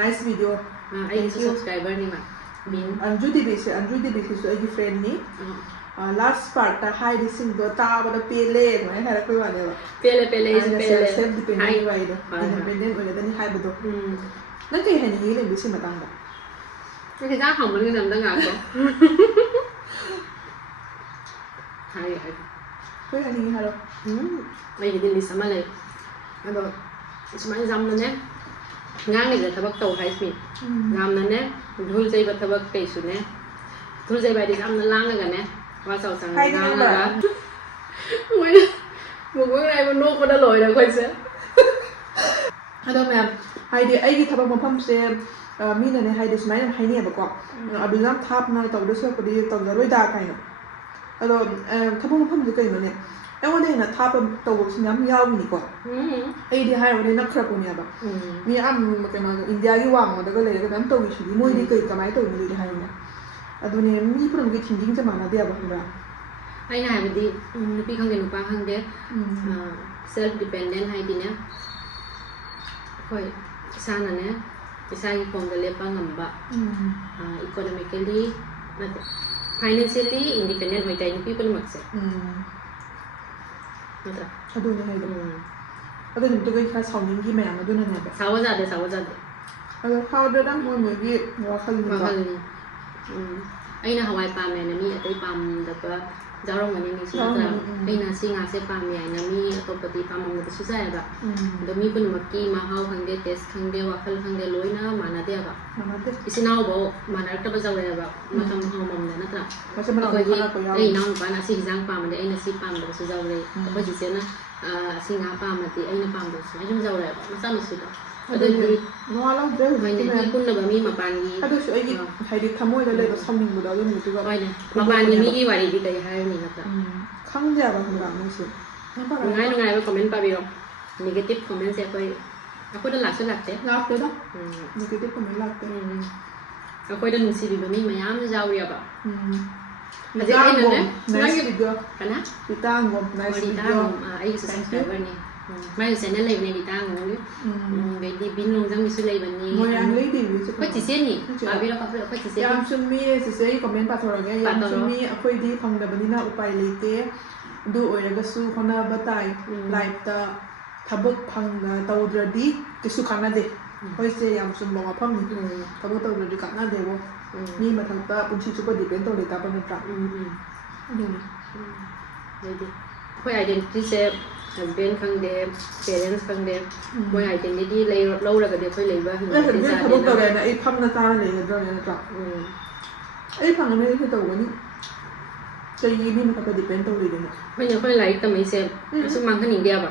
ꯅꯥꯏꯁ ꯚꯤꯗꯤꯑꯣ ꯑꯩꯒꯤꯁꯨ ꯁꯕꯁꯀ꯭ꯔꯥꯏꯕꯔꯅꯤ ꯃꯥ ꯑꯟꯖꯨ ꯗꯦꯕꯤꯁꯤꯁꯨ ꯑꯩꯒꯤ ꯐ꯭ꯔꯦꯟꯅꯤ ꯂꯥꯁ ꯄꯥꯔꯠꯇ ꯍꯥꯏꯔꯤꯁꯤꯡꯗꯣ ꯇꯥꯕꯗ ꯄꯦꯜꯂꯦ ꯑꯗꯨꯃꯥꯏꯅ ꯍꯥꯏꯔꯛꯄꯩ ꯋꯥꯅꯦꯕ ꯑꯩꯁꯨ ꯄꯦꯜꯂꯦ ꯁꯦꯜꯐ ꯗꯤꯄꯦꯟꯗꯦꯟꯒꯤ ꯋꯥꯔꯤꯗꯣ ꯏꯟꯗꯤꯄꯦꯟꯗꯦꯟ ꯑꯣꯏꯒꯗꯅꯤ ꯍꯥꯏꯕꯗꯣ ꯅꯪ ꯀꯩ ꯍꯥꯏꯅꯤꯡꯉꯤ ꯂꯩꯕꯤ ꯁꯤ ꯃꯇꯥꯡꯗ ꯍꯤꯟꯖꯥꯡ ꯍꯪꯕꯅꯤꯅ ꯑꯝꯇ ꯉꯥꯏꯈꯣ ꯍꯥꯏꯌꯨ ꯀꯩ ꯍꯥꯏꯅꯤꯡꯉꯤ ꯍꯥꯏꯔꯣ ꯑꯩꯒꯤꯗꯤ ꯂꯤꯁ ꯑꯃ ꯂꯩ ꯑꯗꯣ ꯁꯨꯃꯥꯏꯅ ꯌꯥꯝꯅꯅꯦ ꯉꯥꯡꯂꯤꯕ ꯊꯕꯛ ꯇꯧ ꯍꯥꯏꯁꯤ ꯌꯥꯝꯅꯅꯦ ꯙꯨꯜ ꯆꯩꯕ ꯊꯕꯛ ꯀꯩꯁꯨꯅꯦ ꯙꯨꯜ ꯆꯩꯕ ꯍꯥꯏꯗꯤ ꯌꯥꯝꯅ ꯂꯥꯡꯉꯒꯅꯦ ꯋꯥ ꯆꯥꯎ ꯆꯥꯡ ꯉꯥꯡꯉꯒ ꯃꯣꯏꯅ ꯃꯨꯛꯕꯥꯡ ꯂꯥꯏꯕ ꯅꯣꯛꯄꯗ ꯂꯣꯏꯔꯦ ꯑꯩꯈꯣꯏꯁꯦ ꯑꯗꯣ ꯃꯌꯥꯝ ꯍꯥꯏꯗꯤ ꯑꯩꯒꯤ ꯊꯕꯛ ꯃꯐꯝꯁꯦ ꯃꯤꯅꯅꯦ ꯍꯥꯏꯗꯤ ꯁꯨꯃꯥꯏꯅ ꯍꯥꯏꯅꯩꯌꯦꯕꯀꯣ ꯑꯗꯨ ꯌꯥꯝ ꯊꯥꯞꯅ ꯇꯧꯗꯣꯏ ꯁꯔꯨꯛꯄꯨꯗꯤ ꯇꯧꯖꯔꯣꯏꯗ ꯀꯥꯏꯅ ꯑꯗꯣ ꯊꯕꯛ ꯃꯐꯝꯁꯦ ꯀꯩꯅꯣꯅꯦ ꯑꯩꯉꯣꯟꯗ ꯍꯦꯟꯅ ꯊꯥꯞꯄ ꯇꯧꯕꯁꯨ ꯃꯌꯥꯝ ꯌꯥꯎꯔꯤꯅꯤꯀꯣ ꯑꯩꯗꯤ ꯍꯥꯏꯔꯨꯔꯗꯤ ꯅꯛꯈ꯭ꯔꯄꯣꯠꯅꯦꯕ ꯃꯤ ꯀꯩꯅꯣ ꯏꯟꯗꯤꯌꯥꯒꯤ ꯋꯥꯡꯃꯗꯒ ꯂꯩꯔꯒ ꯃꯌꯥꯝ ꯇꯧꯔꯤꯁꯤꯗꯤ ꯃꯣꯏꯗꯤ ꯀꯃꯥꯏꯅ ꯇꯧꯔꯤꯅꯣꯗꯤ ꯍꯥꯏꯔꯨꯅꯦ ꯑꯗꯨꯅꯦ ꯃꯤ ꯄꯨꯝꯅꯃꯛꯀꯤ ꯊꯤꯡꯀꯤꯡꯁꯦ ꯃꯥꯟꯅꯗꯦꯕ ꯈꯪꯕ꯭ꯔꯥ ꯑꯩꯅ ꯍꯥꯏꯕꯗꯤ ꯅꯨꯄꯤ ꯈꯪꯗꯦ ꯅꯨꯄꯥ ꯈꯪꯗꯦ ꯁꯦꯜꯐ ꯗꯤꯄꯦꯟꯗꯦꯟ ꯍꯥꯏꯗꯤꯅꯦ ꯑꯩꯈꯣꯏ financially independent ไว้ใจนุพี่เป็นหมดเสร็จนะครับ ꯑꯗꯨꯅꯦ ꯍꯥꯏꯗꯣ ꯑꯗꯨ ꯅꯨꯃꯤꯠꯇꯨ ꯈꯔ ꯁꯥꯎꯅꯤꯡꯈꯤ ꯃꯌꯥꯝ ꯑꯗꯨꯅꯅꯦꯕ 사오자대 ꯑꯗꯣ ꯐꯥꯎꯗꯔꯗ ꯃꯣꯏꯒꯤ ꯋꯥꯈꯜꯅꯤꯀꯣ 와글니 ꯑꯩꯅ ꯍꯋꯥꯏ ꯄꯥꯝꯃꯦꯅ ꯃꯤ ꯑꯇꯩ ꯄꯥꯝꯗꯕ ꯌꯥꯎꯔꯝꯒꯅꯤ ꯃꯤꯁꯨ ꯅꯠꯇ꯭ꯔꯥ ꯑꯩꯅ ꯁꯤ ꯉꯥꯁꯦ ꯄꯥꯝꯃꯤ ꯍꯥꯏꯅ ꯃꯤ ꯑꯇꯣꯞꯄꯗꯤ ꯄꯥꯝꯃꯝꯕꯁꯨ ꯌꯥꯏꯑꯕ ꯑꯗꯣ ꯃꯤ ꯄꯨꯝꯅꯃꯛꯀꯤ ꯃꯍꯥꯎ ꯈꯪꯗꯦ ꯇꯦꯁ ꯈꯪꯗꯦ ꯋꯥꯈꯜ ꯈꯪꯗꯦ ꯂꯣꯏꯅ ꯃꯥꯟꯅꯗꯦꯕ ꯏꯆꯤꯟ ꯏꯅꯥꯎꯐꯥꯎ ꯃꯥꯟꯅꯔꯛꯇꯕ ꯌꯥꯎꯔꯛꯑꯦꯕ ꯃꯇꯝ ꯑꯃꯃꯝꯗ ꯅꯠꯇ꯭ꯔꯥ ꯑꯩꯈꯣꯏꯒꯤ ꯑꯩ ꯏꯅꯥꯎꯅꯨꯄꯥꯅ ꯑꯁꯤ ꯍꯤꯟꯖꯥꯡ ꯄꯥꯝꯃꯗꯤ ꯑꯩꯅ ꯁꯤ ꯄꯥꯝꯗꯕꯁꯨ ꯌꯥꯎꯔꯦ ꯑꯩꯈꯣꯏ ꯆꯤꯆꯦꯅ ꯑꯁꯤ ꯉꯥ ꯄꯥꯝꯃꯗꯤ ꯑꯩꯅ ꯄꯥꯝꯗꯕꯁꯨ ꯁꯨꯝ ꯌꯥꯎꯔꯛꯑꯦꯕ ꯃꯆꯥ ꯃꯁꯨꯗꯣ ꯑꯗꯨꯗꯤ ꯍꯣꯏꯅꯦ ꯄꯨꯟꯅꯕ ꯃꯤ ꯃꯄꯥꯟꯒꯤ ꯑꯗꯨꯁꯨ ꯑꯩꯒꯤ ꯍꯥꯏꯗꯤ ꯊꯃꯣꯏꯗ ꯂꯩꯕ ꯁꯥꯎꯅꯤꯡꯕꯗꯣ ꯑꯗꯨ ꯅꯨꯃꯤꯠꯇꯨꯒ ꯍꯣꯏꯅꯦ ꯃꯄꯥꯟꯒꯤ ꯃꯤꯒꯤ ꯋꯥꯔꯤꯗꯤ ꯀꯩ ꯍꯥꯏꯔꯨꯅꯤ ꯅꯠꯇ꯭ꯔꯥ ꯈꯪꯗꯦ ꯍꯥꯏꯕ ꯈꯪꯕ꯭ꯔꯥ ꯃꯣꯏꯁꯦ ꯅꯨꯡꯉꯥꯏꯕ ꯀꯣꯃꯦꯟ ꯄꯥꯕꯤꯔꯣ ꯅꯦꯒꯦꯇꯤꯞ ꯀꯣꯃꯦꯟꯁꯦ ꯑꯩꯈꯣꯏꯗ ꯂꯥꯛꯇꯦ ꯂꯥꯛꯇꯦꯗ ꯅꯦꯒꯦꯇꯤꯞ ꯀꯣꯃꯦꯟ ꯂꯥꯛꯇꯦ ꯑꯩꯈꯣꯏꯗ ꯅꯨꯡꯁꯤꯕꯤꯕ ꯃꯤ ꯃꯌꯥꯝꯁꯨ ꯌꯥꯎꯔꯤꯑꯕ ꯍꯧꯖꯤꯛ ꯑꯩꯅꯅꯦ ꯀꯅꯥ ꯔꯤꯇꯥꯡꯒꯣꯝ ꯑꯩꯒꯤꯁꯨ ꯁꯕꯁꯀ꯭ꯔꯥꯏꯕꯔꯅꯤ ꯃꯥꯒꯤ ꯆꯦꯅꯦꯜ ꯂꯩꯕꯅꯦ ꯔꯤꯇꯥꯡꯒꯣꯝꯒꯤ ꯑꯗꯩꯗꯤ ꯕꯤꯟ ꯂꯣꯡꯖꯪꯒꯤꯁꯨ ꯂꯩꯕꯅꯤ ꯑꯩꯈꯣꯏ ꯆꯤꯆꯦꯅꯤ ꯄꯥꯕꯤꯔꯣ ꯑꯩꯈꯣꯏ ꯆꯤꯆꯦ ꯌꯥꯝ ꯆꯨꯝꯃꯤ ꯆꯤꯆꯦ ꯀꯣꯃꯦꯟ ꯄꯥꯊꯣꯔꯛꯑꯒꯦ ꯌꯥꯝ ꯆꯨꯝꯃꯤ ꯑꯩꯈꯣꯏꯗꯤ ꯐꯪꯗꯕꯅꯤꯅ ꯎꯄꯥꯏ ꯂꯩꯇꯦ ꯑꯗꯨ ꯑꯣꯏꯔꯒꯁꯨ ꯍꯣꯠꯅꯕ ꯇꯥꯏ ꯂꯥꯏꯐꯇ ꯊꯕꯛ ꯇꯧꯗ꯭ꯔꯗꯤ ꯀꯩꯁꯨ ꯀꯥꯟꯅꯗꯦ ꯑꯩꯈꯣꯏꯁꯦ ꯌꯥꯝ ꯆꯨꯝꯕ ꯋꯥꯐꯝꯅꯤ ꯊꯕꯛ ꯇꯧꯗ꯭ꯔꯗꯤ ꯀꯥꯟꯅꯗꯦꯕꯣ ꯃꯤ ꯃꯊꯛꯇ ꯄꯨꯟꯁꯤ ꯆꯨꯞꯄ ꯗꯤꯄꯦꯟ ꯇꯧ ꯂꯩꯇꯕ ꯅꯠꯇ꯭ꯔꯥ ꯑꯗꯨꯅꯤ ꯑꯗꯩꯗꯤ ꯑꯩꯈꯣꯏ ꯑꯥꯏꯗꯦꯟꯇꯤꯇꯤꯁꯦ ꯍꯁꯕꯦꯟ ꯈꯪꯗꯦ ꯄꯦꯔꯦꯟꯁ ꯈꯪꯗꯦ ꯃꯣꯏ ꯑꯥꯏꯗꯦꯟꯇꯤꯇꯤ ꯂꯧꯔꯒꯗꯤ ꯑꯩꯈꯣꯏ ꯂꯩꯕ ꯍꯤꯡꯕꯗꯤ ꯊꯕꯛ ꯇꯧꯔꯦꯅ ꯑꯩ ꯐꯝꯅ ꯆꯥꯔ ꯂꯩꯒꯗ꯭ꯔꯣꯅꯦ ꯅꯠꯇ꯭ꯔꯥ ꯑꯩ ꯐꯪꯉꯅꯤ ꯑꯩꯁꯨ ꯇꯧꯒꯅꯤ ꯀꯩꯒꯤ ꯃꯤ ꯃꯊꯛꯇ ꯗꯤꯄꯦꯟ ꯇꯧꯔꯤꯗꯅ ꯍꯣꯏꯅꯦ ꯑꯩꯈꯣꯏ ꯂꯥꯏꯔꯤꯛ ꯇꯝꯃꯛꯏꯁꯦ ꯀꯩꯁꯨ ꯃꯥꯡꯍꯟꯅꯤꯡꯗꯦꯕ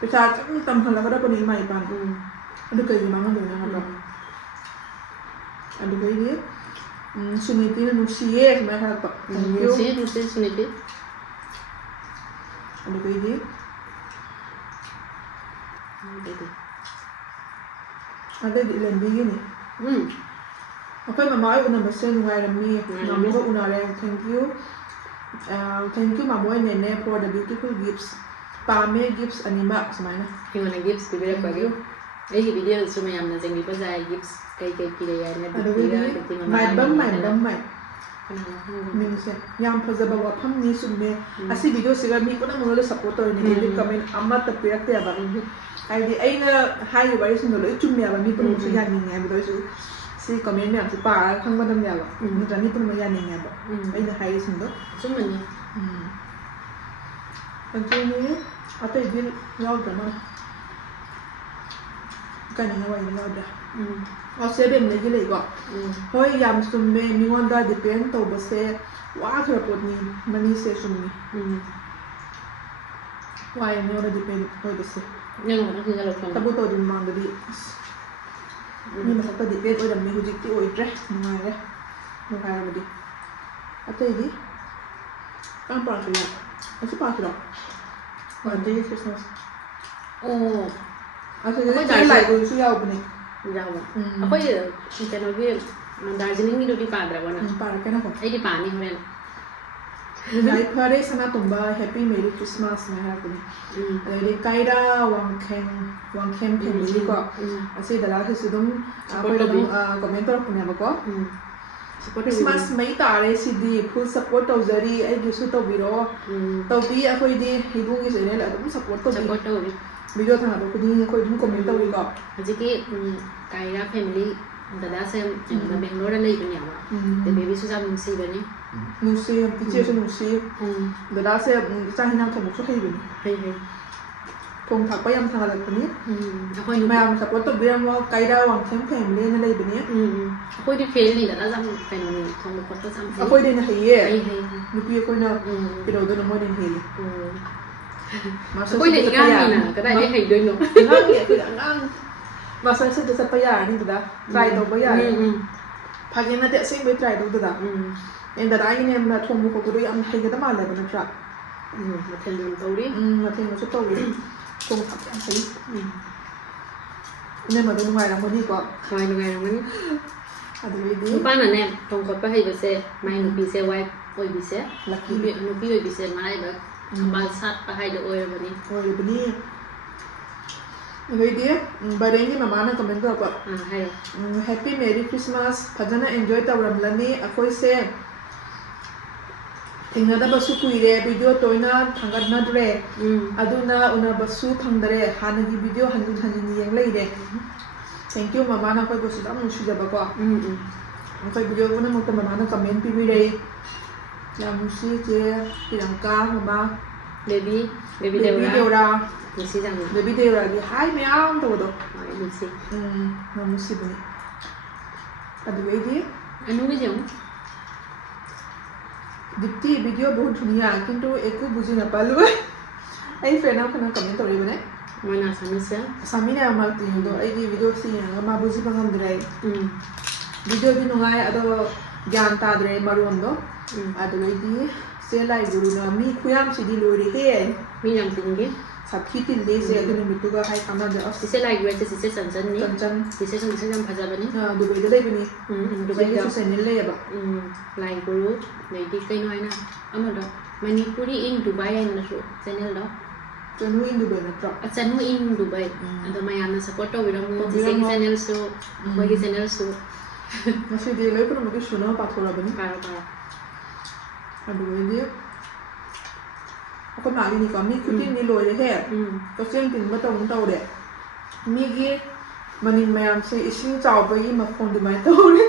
ꯄꯩꯁꯥ ꯆꯪ ꯇꯝꯍꯜꯂꯒꯗꯕꯅꯤ ꯏꯃꯥ ꯏꯄꯥꯅ ꯑꯗꯨꯀꯩꯒꯤ ꯃꯥꯡꯍꯟꯗꯣꯏꯅꯣ ꯅꯠꯇ꯭ꯔꯥ ꯑꯗꯨꯗꯩꯗꯤ ꯁꯨꯅꯤꯇꯤꯅ ꯅꯨꯡꯁꯤꯌꯦ ꯁꯨꯃꯥꯏꯅ ꯍꯥꯏꯔꯛꯄ ꯅꯨꯡꯁꯤ ꯁꯨꯅꯤꯇꯤ ꯑꯗꯨꯗꯩꯗꯤ ꯑꯗꯩꯗꯤ ꯂꯦꯝꯕꯤꯒꯤꯅꯤ ꯑꯩꯈꯣꯏ ꯃꯃꯥ ꯍꯣꯏ ꯎꯅꯕꯁꯦ ꯅꯨꯡꯉꯥꯏꯔꯝꯃꯤ ꯃꯥꯃꯣꯒ ꯎꯅꯔꯦ ꯊꯦꯡꯛ ꯌꯨ ꯃꯥꯃꯣ ꯅꯦꯅꯦ ꯐꯣꯔ ꯗ ꯕ꯭ꯌꯨꯇꯤꯐꯨꯜ ꯒꯤꯐts ꯄꯥꯝꯃꯦ ꯒꯤꯐts ꯑꯅꯤꯃꯛ ꯁꯨꯃꯥꯏꯅ ꯑꯩꯉꯣꯟꯗ ꯒꯤꯐts ꯄꯤꯕꯤꯔꯛꯄꯒꯤ ꯑꯩꯒꯤ ꯚꯤꯗꯤꯑꯣꯗꯁꯨ ꯃꯌꯥꯝꯅ ꯆꯦꯡꯕꯤꯕ ꯌꯥꯏ ꯒꯤꯐts ꯀꯩ ꯄꯤꯔꯛꯏ ꯍꯥꯏꯅ ꯃꯥꯏꯕꯝ ꯃꯤꯡꯁꯦ ꯌꯥꯝ ꯐꯖꯕ ꯋꯥꯐꯝꯅꯤ ꯆꯨꯝꯃꯦ ꯑꯁꯤ ꯚꯤꯗꯤꯑꯣꯁꯤꯒ ꯃꯤ ꯄꯨꯝꯅꯃꯛꯅ ꯁꯞꯄꯣꯔꯠ ꯇꯧꯔꯤꯅꯤ ꯅꯦꯒꯦꯇꯤꯚ ꯀꯃꯦꯟ ꯑꯃꯠꯇ ꯄꯤꯔꯛꯇꯦꯕ ꯍꯥꯏꯗꯤ ꯑꯩꯅ ꯍꯥꯏꯔꯤꯕ ꯋꯥꯔꯤꯁꯤꯡꯗꯣ ꯂꯣꯏ ꯆꯨꯝꯃꯦꯕ ꯃꯤ ꯄꯨꯝꯅꯃꯛꯁꯨ ꯌꯥꯅꯤꯡꯉꯦ ꯍꯥꯏꯕꯗꯣ ꯑꯩꯁꯨ ꯁꯤ ꯀꯃꯦꯟ ꯃꯌꯥꯝꯁꯦ ꯄꯥꯔꯒ ꯈꯪꯒꯗꯕꯅꯦꯕ ꯅꯠꯇ꯭ꯔꯥ ꯃꯤ ꯄꯨꯝꯅꯃꯛ ꯌꯥꯅꯤꯡꯉꯦꯕ ꯑꯩꯅ ꯍꯥꯏꯔꯤꯁꯤꯡꯗꯣ ꯑꯆꯨꯝꯕꯅꯤ ꯑꯗꯨꯅꯤ ꯑꯇꯩꯗꯤ ꯌꯥꯎꯗ꯭ꯔ ꯃꯥꯜꯂꯦ ꯀꯩꯅꯣ ꯋꯥꯔꯤ ꯌꯥꯎꯗ꯭ꯔꯦ ꯁꯦꯕꯦꯝꯗꯒꯤ ꯂꯩꯀꯣ ꯍꯣꯏ ꯌꯥꯝ ꯆꯨꯝꯃꯦ ꯃꯤꯉꯣꯟꯗ ꯗꯤꯄꯦꯟ ꯇꯧꯕꯁꯦ ꯋꯥꯈ꯭ꯔ ꯄꯣꯠꯅꯤ ꯃꯅꯤꯁꯦ ꯆꯨꯝꯃꯤ ꯋꯥꯏ ꯃꯤꯉꯣꯟꯗ ꯗꯤꯄꯦꯟ ꯑꯣꯏꯕꯁꯦ ꯊꯕꯛ ꯇꯧꯗ꯭ꯔꯤ ꯃꯃꯥꯡꯗꯗꯤ ꯃꯤ ꯃꯊꯛꯇ ꯗꯤꯄꯦꯟ ꯑꯣꯏꯔꯝꯃꯤ ꯍꯧꯖꯤꯛꯇꯤ ꯑꯣꯏꯗ꯭ꯔꯦ ꯅꯨꯡꯉꯥꯏꯔꯕꯗꯤ ꯑꯇꯩꯗꯤ ꯀꯔꯝ ꯄꯥꯔꯛꯀꯦ ꯑꯁꯤ ꯄꯥꯔꯛꯀꯤꯔꯣ ꯕꯥꯔꯗꯦꯒꯤ ꯈ꯭ꯔꯤꯁꯃꯥꯁ ꯑꯁꯤꯗ ꯂꯥꯏꯕꯁꯨ ꯌꯥꯎꯕꯅꯦ ꯑꯩꯈꯣꯏ ꯀꯩꯅꯣꯒꯤ ꯗꯥꯔꯖꯤꯂꯤꯡꯒꯤꯗꯨꯗꯤ ꯄꯥꯗ꯭ꯔꯕꯣ ꯅꯪ ꯄꯥꯔꯛꯀꯦꯅ ꯑꯩꯗꯤ ꯄꯥꯅꯤ ꯍꯣꯔꯦꯟ ꯌꯥꯏꯐꯔꯦ ꯁꯅꯥꯇꯣꯝꯕ ꯍꯦꯄꯤ ꯃꯦꯔꯤ ꯈ꯭ꯔꯤꯁꯃꯥꯁ ꯍꯥꯏꯔꯛꯄꯅꯤ ꯑꯗꯩꯗꯤ ꯀꯥꯏꯔꯥ ꯋꯥꯡꯈꯦꯝ ꯐꯦꯃꯤꯂꯤꯀꯣ ꯑꯁꯤ ꯗꯗꯥꯈꯩꯁꯨ ꯑꯗꯨꯝ ꯑꯩꯈꯣꯏꯗ ꯑꯗꯨꯝ ꯀꯣꯃꯦꯟ ꯇꯧꯔꯛꯄꯅꯦꯕꯀꯣ ꯈ꯭ꯔꯤꯁꯃꯥꯁ ꯃꯩ ꯇꯥꯔꯦ ꯁꯤꯗꯤ ꯐꯨꯜ ꯁꯞꯄꯣꯔꯠ ꯇꯧꯖꯔꯤ ꯑꯩꯒꯤꯁꯨ ꯇꯧꯕꯤꯔꯛꯑꯣ ꯇꯧꯕꯤ ꯑꯩꯈꯣꯏꯗꯤ ꯍꯤꯕꯨꯡꯒꯤ ꯆꯦꯅꯦꯜ ꯑꯗꯨꯝ ꯁꯞꯄꯣꯔꯠ ꯇꯧꯕꯤ ꯚꯤꯗꯤꯑꯣ ꯊꯥꯒꯠꯄ ꯈꯨꯗꯤꯡ ꯑꯩꯈꯣꯏ ꯑꯗꯨꯝ ꯀꯣꯃꯦꯟ ꯇꯧꯋꯤꯀꯣ ꯍꯧꯖꯤꯛꯀꯤ ꯀꯥꯏꯔꯥ ꯐꯦꯃꯤꯂꯤ ꯗꯗꯥꯁꯦ ꯀꯩꯅꯣꯗ ꯕꯦꯡꯒ꯭ꯂꯣꯔꯗ ꯂꯩꯕꯅꯦꯕ ꯕꯦꯕꯤꯁꯨ ꯌꯥꯝ ꯅꯨꯡꯁꯤꯕꯅꯤ ꯅꯨꯡꯁꯤ ꯏꯆꯦꯁꯨ ꯅꯨꯡꯁꯤ ꯗꯗꯥꯁꯦ ꯆꯥꯛ ꯍꯤꯟꯖꯥꯡ ꯊꯣꯡꯕꯁꯨ ꯍꯩꯕꯅꯤ ꯊꯣꯡ ꯊꯥꯛꯄ ꯌꯥꯝ ꯊꯥꯒꯠꯂꯛꯄꯅꯤ ꯑꯩꯈꯣꯏ ꯃꯌꯥꯝ ꯁꯞꯄꯣꯔꯠ ꯇꯧꯕꯤꯔꯝꯃꯣ ꯀꯥꯏꯔꯥ ꯋꯥꯡꯈꯦꯝ ꯐꯦꯃꯤꯂꯤꯅ ꯂꯩꯕꯅꯤ ꯑꯩꯈꯣꯏꯗꯤ ꯐꯦꯜꯅꯤ ꯗꯗꯥ ꯌꯥꯝ ꯀꯩꯅꯣꯅꯤ ꯊꯣꯡꯕ ꯈꯣꯠꯄ ꯌꯥꯝ ꯑꯩꯈꯣꯏꯗꯩꯅ ꯍꯩꯌꯦ ꯅꯨꯄꯤ ꯑꯩꯈꯣꯏꯅ ꯀꯩꯗꯧꯗꯣꯏꯅꯣ ꯃꯣꯏꯗꯩꯅ ꯍꯦꯜꯂꯤ ꯑꯩꯈꯣꯏꯅ ꯏꯉꯥꯡꯅꯤꯅ ꯀꯗꯥꯏꯗꯩ ꯍꯩꯗꯣꯏꯅꯣ ꯑꯉꯥꯡꯅꯤ ꯑꯩꯈꯣꯏꯗ ꯑꯉꯥꯡ ꯃꯥꯁꯇꯔꯁꯤꯗ ꯆꯠꯄ ꯌꯥꯔꯅꯤ ꯗꯗꯥ ꯇ꯭ꯔꯥꯏ ꯇꯧꯕ ꯌꯥꯔꯦ ꯐꯥꯒꯤ ꯅꯠꯇꯦ ꯑꯁꯦꯡꯕꯩ ꯇ꯭ꯔꯥꯏ ꯇꯧꯗꯗ ꯗꯗꯥꯒꯤꯅꯦ ꯊꯣꯡꯕ ꯈꯣꯠꯄꯗꯣ ꯌꯥꯝ ꯍꯩꯒꯗꯕ ꯃꯥꯜꯂꯦꯕ ꯅꯠꯇ꯭ꯔꯥ ꯃꯊꯦꯜ ꯌꯥꯝ ꯇꯧꯔꯤ ꯃꯊꯦꯜꯒꯁꯨ ꯇꯧꯋꯤ ꯊꯣꯡ ꯊꯥꯛꯄ ꯌꯥꯝ ꯍꯩ ꯏꯅꯝꯃꯗꯣ ꯅꯨꯡꯉꯥꯏꯔꯝꯒꯅꯤꯀꯣ ꯍꯣꯏ ꯅꯨꯡꯉꯥꯏꯔꯝꯒꯅꯤ ꯑꯗꯨꯗꯩꯗꯤ ꯅꯨꯄꯥꯅꯅꯦ ꯊꯣꯡ ꯈꯣꯠꯄ ꯍꯩꯕꯁꯦ ꯃꯥꯏ ꯅꯨꯄꯤꯁꯦ ꯋꯥꯏꯐ ꯑꯣꯏꯕꯤꯁꯦ ꯂꯛꯀꯤ ꯅꯨꯄꯤ ꯑꯣꯏꯕꯤꯁꯦ ꯃꯔꯥꯏꯕꯛ ꯊꯝꯕꯥꯜ ꯁꯥꯠꯄ ꯍꯥꯏꯗꯣ ꯑꯣꯏꯔꯕꯅꯤ ꯑꯗꯩꯗꯤ ꯕꯔꯦꯟꯒꯤ ꯃꯃꯥꯅ ꯀꯃꯦꯟ ꯇꯧꯔꯛꯄ ꯍꯥꯏꯔꯣ ꯍꯦꯄꯤ ꯃꯦꯔꯤ ꯈ꯭ꯔꯤꯁꯃꯥꯁ ꯐꯖꯅ ꯑꯦꯟꯖꯣꯏ ꯇꯧꯔꯝꯂꯅꯤ ꯑꯩꯈꯣꯏꯁꯦ ꯊꯦꯡꯅꯗꯕꯁꯨ ꯀꯨꯏꯔꯦ ꯚꯤꯗꯤꯑꯣ ꯇꯣꯏꯅ ꯊꯥꯡꯒꯠꯅꯗ꯭ꯔꯦ ꯎꯝ ꯑꯗꯨꯅ ꯎꯅꯕꯁꯨ ꯐꯪꯗꯔꯦ ꯍꯥꯟꯅꯒꯤ ꯚꯤꯗꯤꯑꯣ ꯍꯟꯖꯤꯟ ꯍꯟꯖꯤꯟ ꯌꯦꯡ ꯂꯩꯔꯦ ꯊꯦꯡꯛ ꯌꯨ ꯃꯃꯥꯅ ꯑꯩꯈꯣꯏꯕꯨꯁꯨ ꯌꯥꯝ ꯅꯨꯡꯁꯤꯖꯕꯀꯣ ꯑꯩꯈꯣꯏ ꯚꯤꯗꯤꯑꯣ ꯄꯨꯝꯅꯃꯛꯇ ꯃꯃꯥꯅ ꯀꯃꯦꯟ ꯄꯤꯕꯤꯔꯛꯏ ꯌꯥꯝ ꯅꯨꯡꯁꯤ ꯆꯦ ꯄꯤꯔꯪꯀꯥ ꯃꯃꯥ ꯕꯦꯕꯤ ꯗꯦꯎꯔꯥ ꯅꯨꯡꯁꯤꯖꯥꯅꯤ ꯕꯦꯕꯤ ꯗꯦꯎꯔꯥꯒꯤ ꯍꯥꯏ ꯃꯌꯥꯝ ꯇꯧꯕꯗꯣ ꯍꯣꯏ ꯅꯨꯡꯁꯤ ꯌꯥꯝ ꯅꯨꯡꯁꯤꯕꯅꯤ ꯑꯗꯨꯗꯩꯗꯤ अनुगे दीप्ति वीडियो बहुत धुनिया किंतु एक बुझी न पालु आई फ्रेंड खना comment तोरिबने mana samisa Samina Marthi दो आई वीडियो सी मा बुझी पंगमद्रे वीडियो भी नुगाय अदो ज्ञान ताद्रे मरुंदो अदुइदी से लाई गुरुना मी खुयाम सिदी लोरी हे mi yang tinggi साथी तिल्ले से अदुनि मितुगा हाय कामा दे अस sise like wait sise sansan ni चंचन sise sansan yang phajabani Dubai दे लेबनी dubai दुबई da से सेनिल लेबा like guru lady kai no aina amado manipuri in dubai aina so channel do Chanu in Dubai नत्रो chanu in dubai ado mayamna support to biramu sise ki channel so koi ki channel so मसे दे ले पर मके सुनो पाथोरा बनी para para अदुइदी ako mali ni kami kutin ni loy he ko seng tin ma tong taw de mi gi manin mayam se ising chaw ba yi ma khon du mai taw re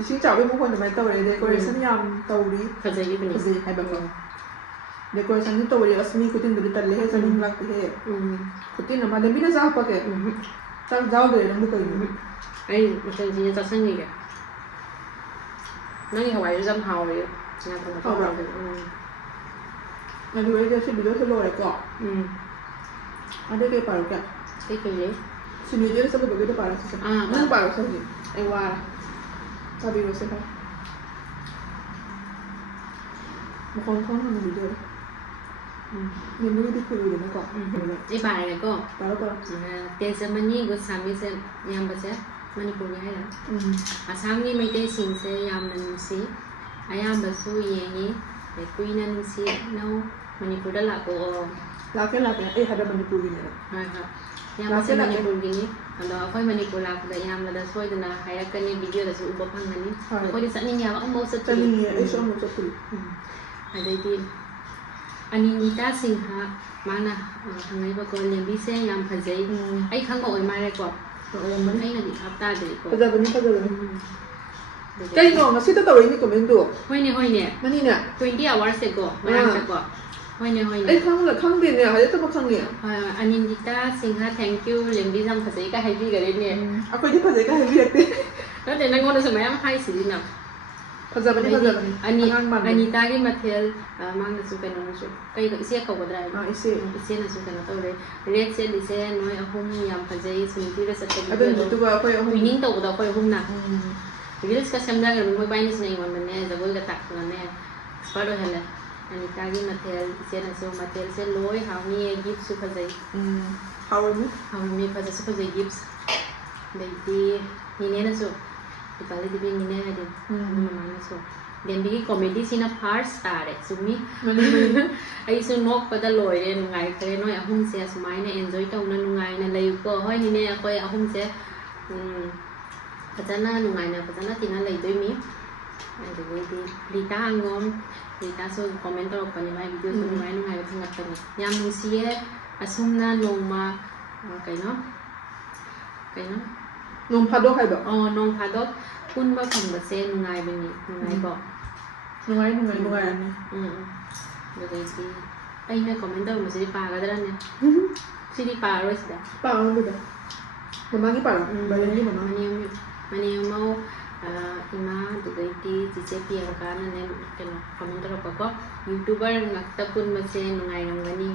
ising chaw ba mo khon du mai taw re decoration yam taw ri phajai bani phajai hai ba ko decoration ni taw ri asmi kutin du tar le he sanin lak he kutin na ma de mi na sa pa ke chang jaw de dang du ko ni ai mutan ji ta sang ni ga nang hawai jam haw ri na ta ma na du re se video se loy ko ade ke paru ka cái cái gì sini je sa ba ge paru sa nang paru sa ji ai wa sabi ro se ka mo kon thon na video mình nuôi đi cười nó có cái bài này có đó có tiền sẽ mình như cái sami sẽ nhầm bớt sẽ mình cũng như là sami mình cái xin sẽ nhầm mình xí ayam bớt số gì nhỉ để quy nên xí nấu mình cũng đã là cô là cái ấy hay là mình nuôi gì nữa hay ha nhầm bớt sẽ mình cũng như kalau aku mình cũng là cái nhầm là số itu na hay cái này video là số ubah phang này aku di sana nhầm aku mau cái này ấy số một số tuổi ada di Anita Singha mana hangai ba ko lembi se yam phajai ai khang oi mare ko man ai na di thapta de ko bây giờ cái nó mà xí tao rồiนี่ก็ไม่ดูhoi neมันนี่เนี่ย 20 hours ago mana sa ko hoi ne ไอ้ข้างละข้างเดียวเนี่ยเขาจะต้องมาข้างเนี่ย Anita Singha thank you lembi jam phajai ka hai bi gare ne เอาไปที่ภาษาก็ให้เรียกดิ đó để năng ngôn được mấy hai xử lý nào ภาษาบันภาษาบัน Anita cái mặt thiel mang được số cái nó số cây cái xe cầu cái à ý xe xe là số cái nó tao đấy red xe đi xe nói ở hôm yam phải dây xuống thì là sẽ cái ada itu gua apa yang mình nhìn tàu đâu phải hôm nào vì là cái xem ra cái mình bay đi này mà mình nè giờ với cái tạc là nè bắt đầu là Anita cái mặt thiel xe là số mặt thiel xe lối hào mi gift số phải dây hào mi phải dây số phải dây gift đấy thì nhìn nè số Ipali di bin nina ada mana so. Dan bigi comedy sina first star sumi. Ai so nok pada loy nungai kare noi ahum se sumai na enjoy ta una nungai na lay ko hoi ni ne akoi ahum se pajana nungai na pajana tina lay doi mi. Ai de di Rita angom Rita so comment ro pani mai video so nungai thangat pani. Yam musie asum na nongma kai no. nông phá đốt hay bảo nông phá đốt phun bao phòng bật xe ngày bên này ngày bỏ ngày rồi thì anh này comment đâu mà sẽ đi pa cái đó nè sẽ đi pa rồi sẽ pa không được mà mang cái pa bài này mà mang nhiều mau ima tụi cái chị sẽ kia cái này cái comment đâu có youtuber ngặt tập phun bật xe ngày nông cái đi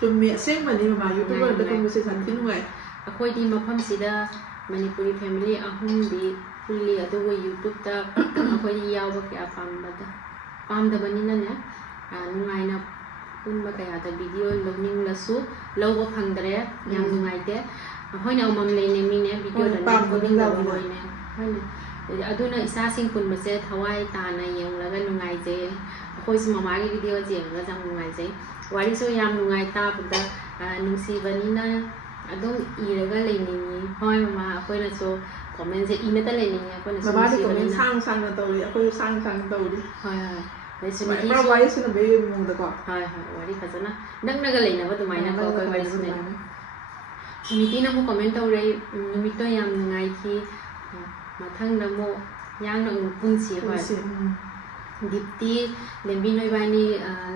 tụi mẹ xem mà đi mà youtuber tập phun bật xe sản品ngoài akhoi di mafam sida Manipuri family ahum di fully adugo YouTube ta akhoi di yaw ba kya pam da bani na ne nungai na pun ba kaya da video learning la su lo ba phang dare yang nungai te hoi na umam le ne mi ne video da pam ko ding la hoi ne aduna isa sing pun ba se thawai ta na yang la ga nungai je akhoi si mama gi video je la jang nungai je wari so yam nungai ta da nungsi bani na adong iraga leningi hoi mama akoi na so comment se email ta leningi akoi na so mama di comment sang na tau di akoi sang tau di hoi Suniti ꯃꯔꯛ ꯋꯥꯔꯤ ꯁꯥꯟꯅꯕꯒꯤ ꯃꯑꯣꯡꯗꯀꯣ ꯍꯣꯏ ꯍꯣꯏ ꯋꯥꯔꯤ ꯐꯖꯅ ꯅꯛꯅꯒ ꯂꯩꯅꯕ ꯑꯗꯨꯃꯥꯏꯅ ꯀꯣ ꯑꯩꯈꯣꯏ ꯋꯥꯔꯤ ꯁꯥꯟꯅꯩ ꯁꯨꯅꯤꯇꯤꯅ ꯑꯃꯨꯛ ꯀꯃꯦꯟ ꯇꯧꯔꯦ ꯅꯨꯃꯤꯠꯇꯣ ꯌꯥꯝ ꯅꯨꯡꯉꯥꯏꯈꯤ ꯃꯊꯪꯗ ꯑꯃꯨꯛ ꯌꯥꯡꯅ ꯑꯃꯨꯛ ꯄꯨꯟꯁꯤ ꯍꯣꯏ ꯗꯤꯞꯇꯤ ꯂꯦꯝꯕꯤ ꯅꯣꯏꯕꯥꯅꯤ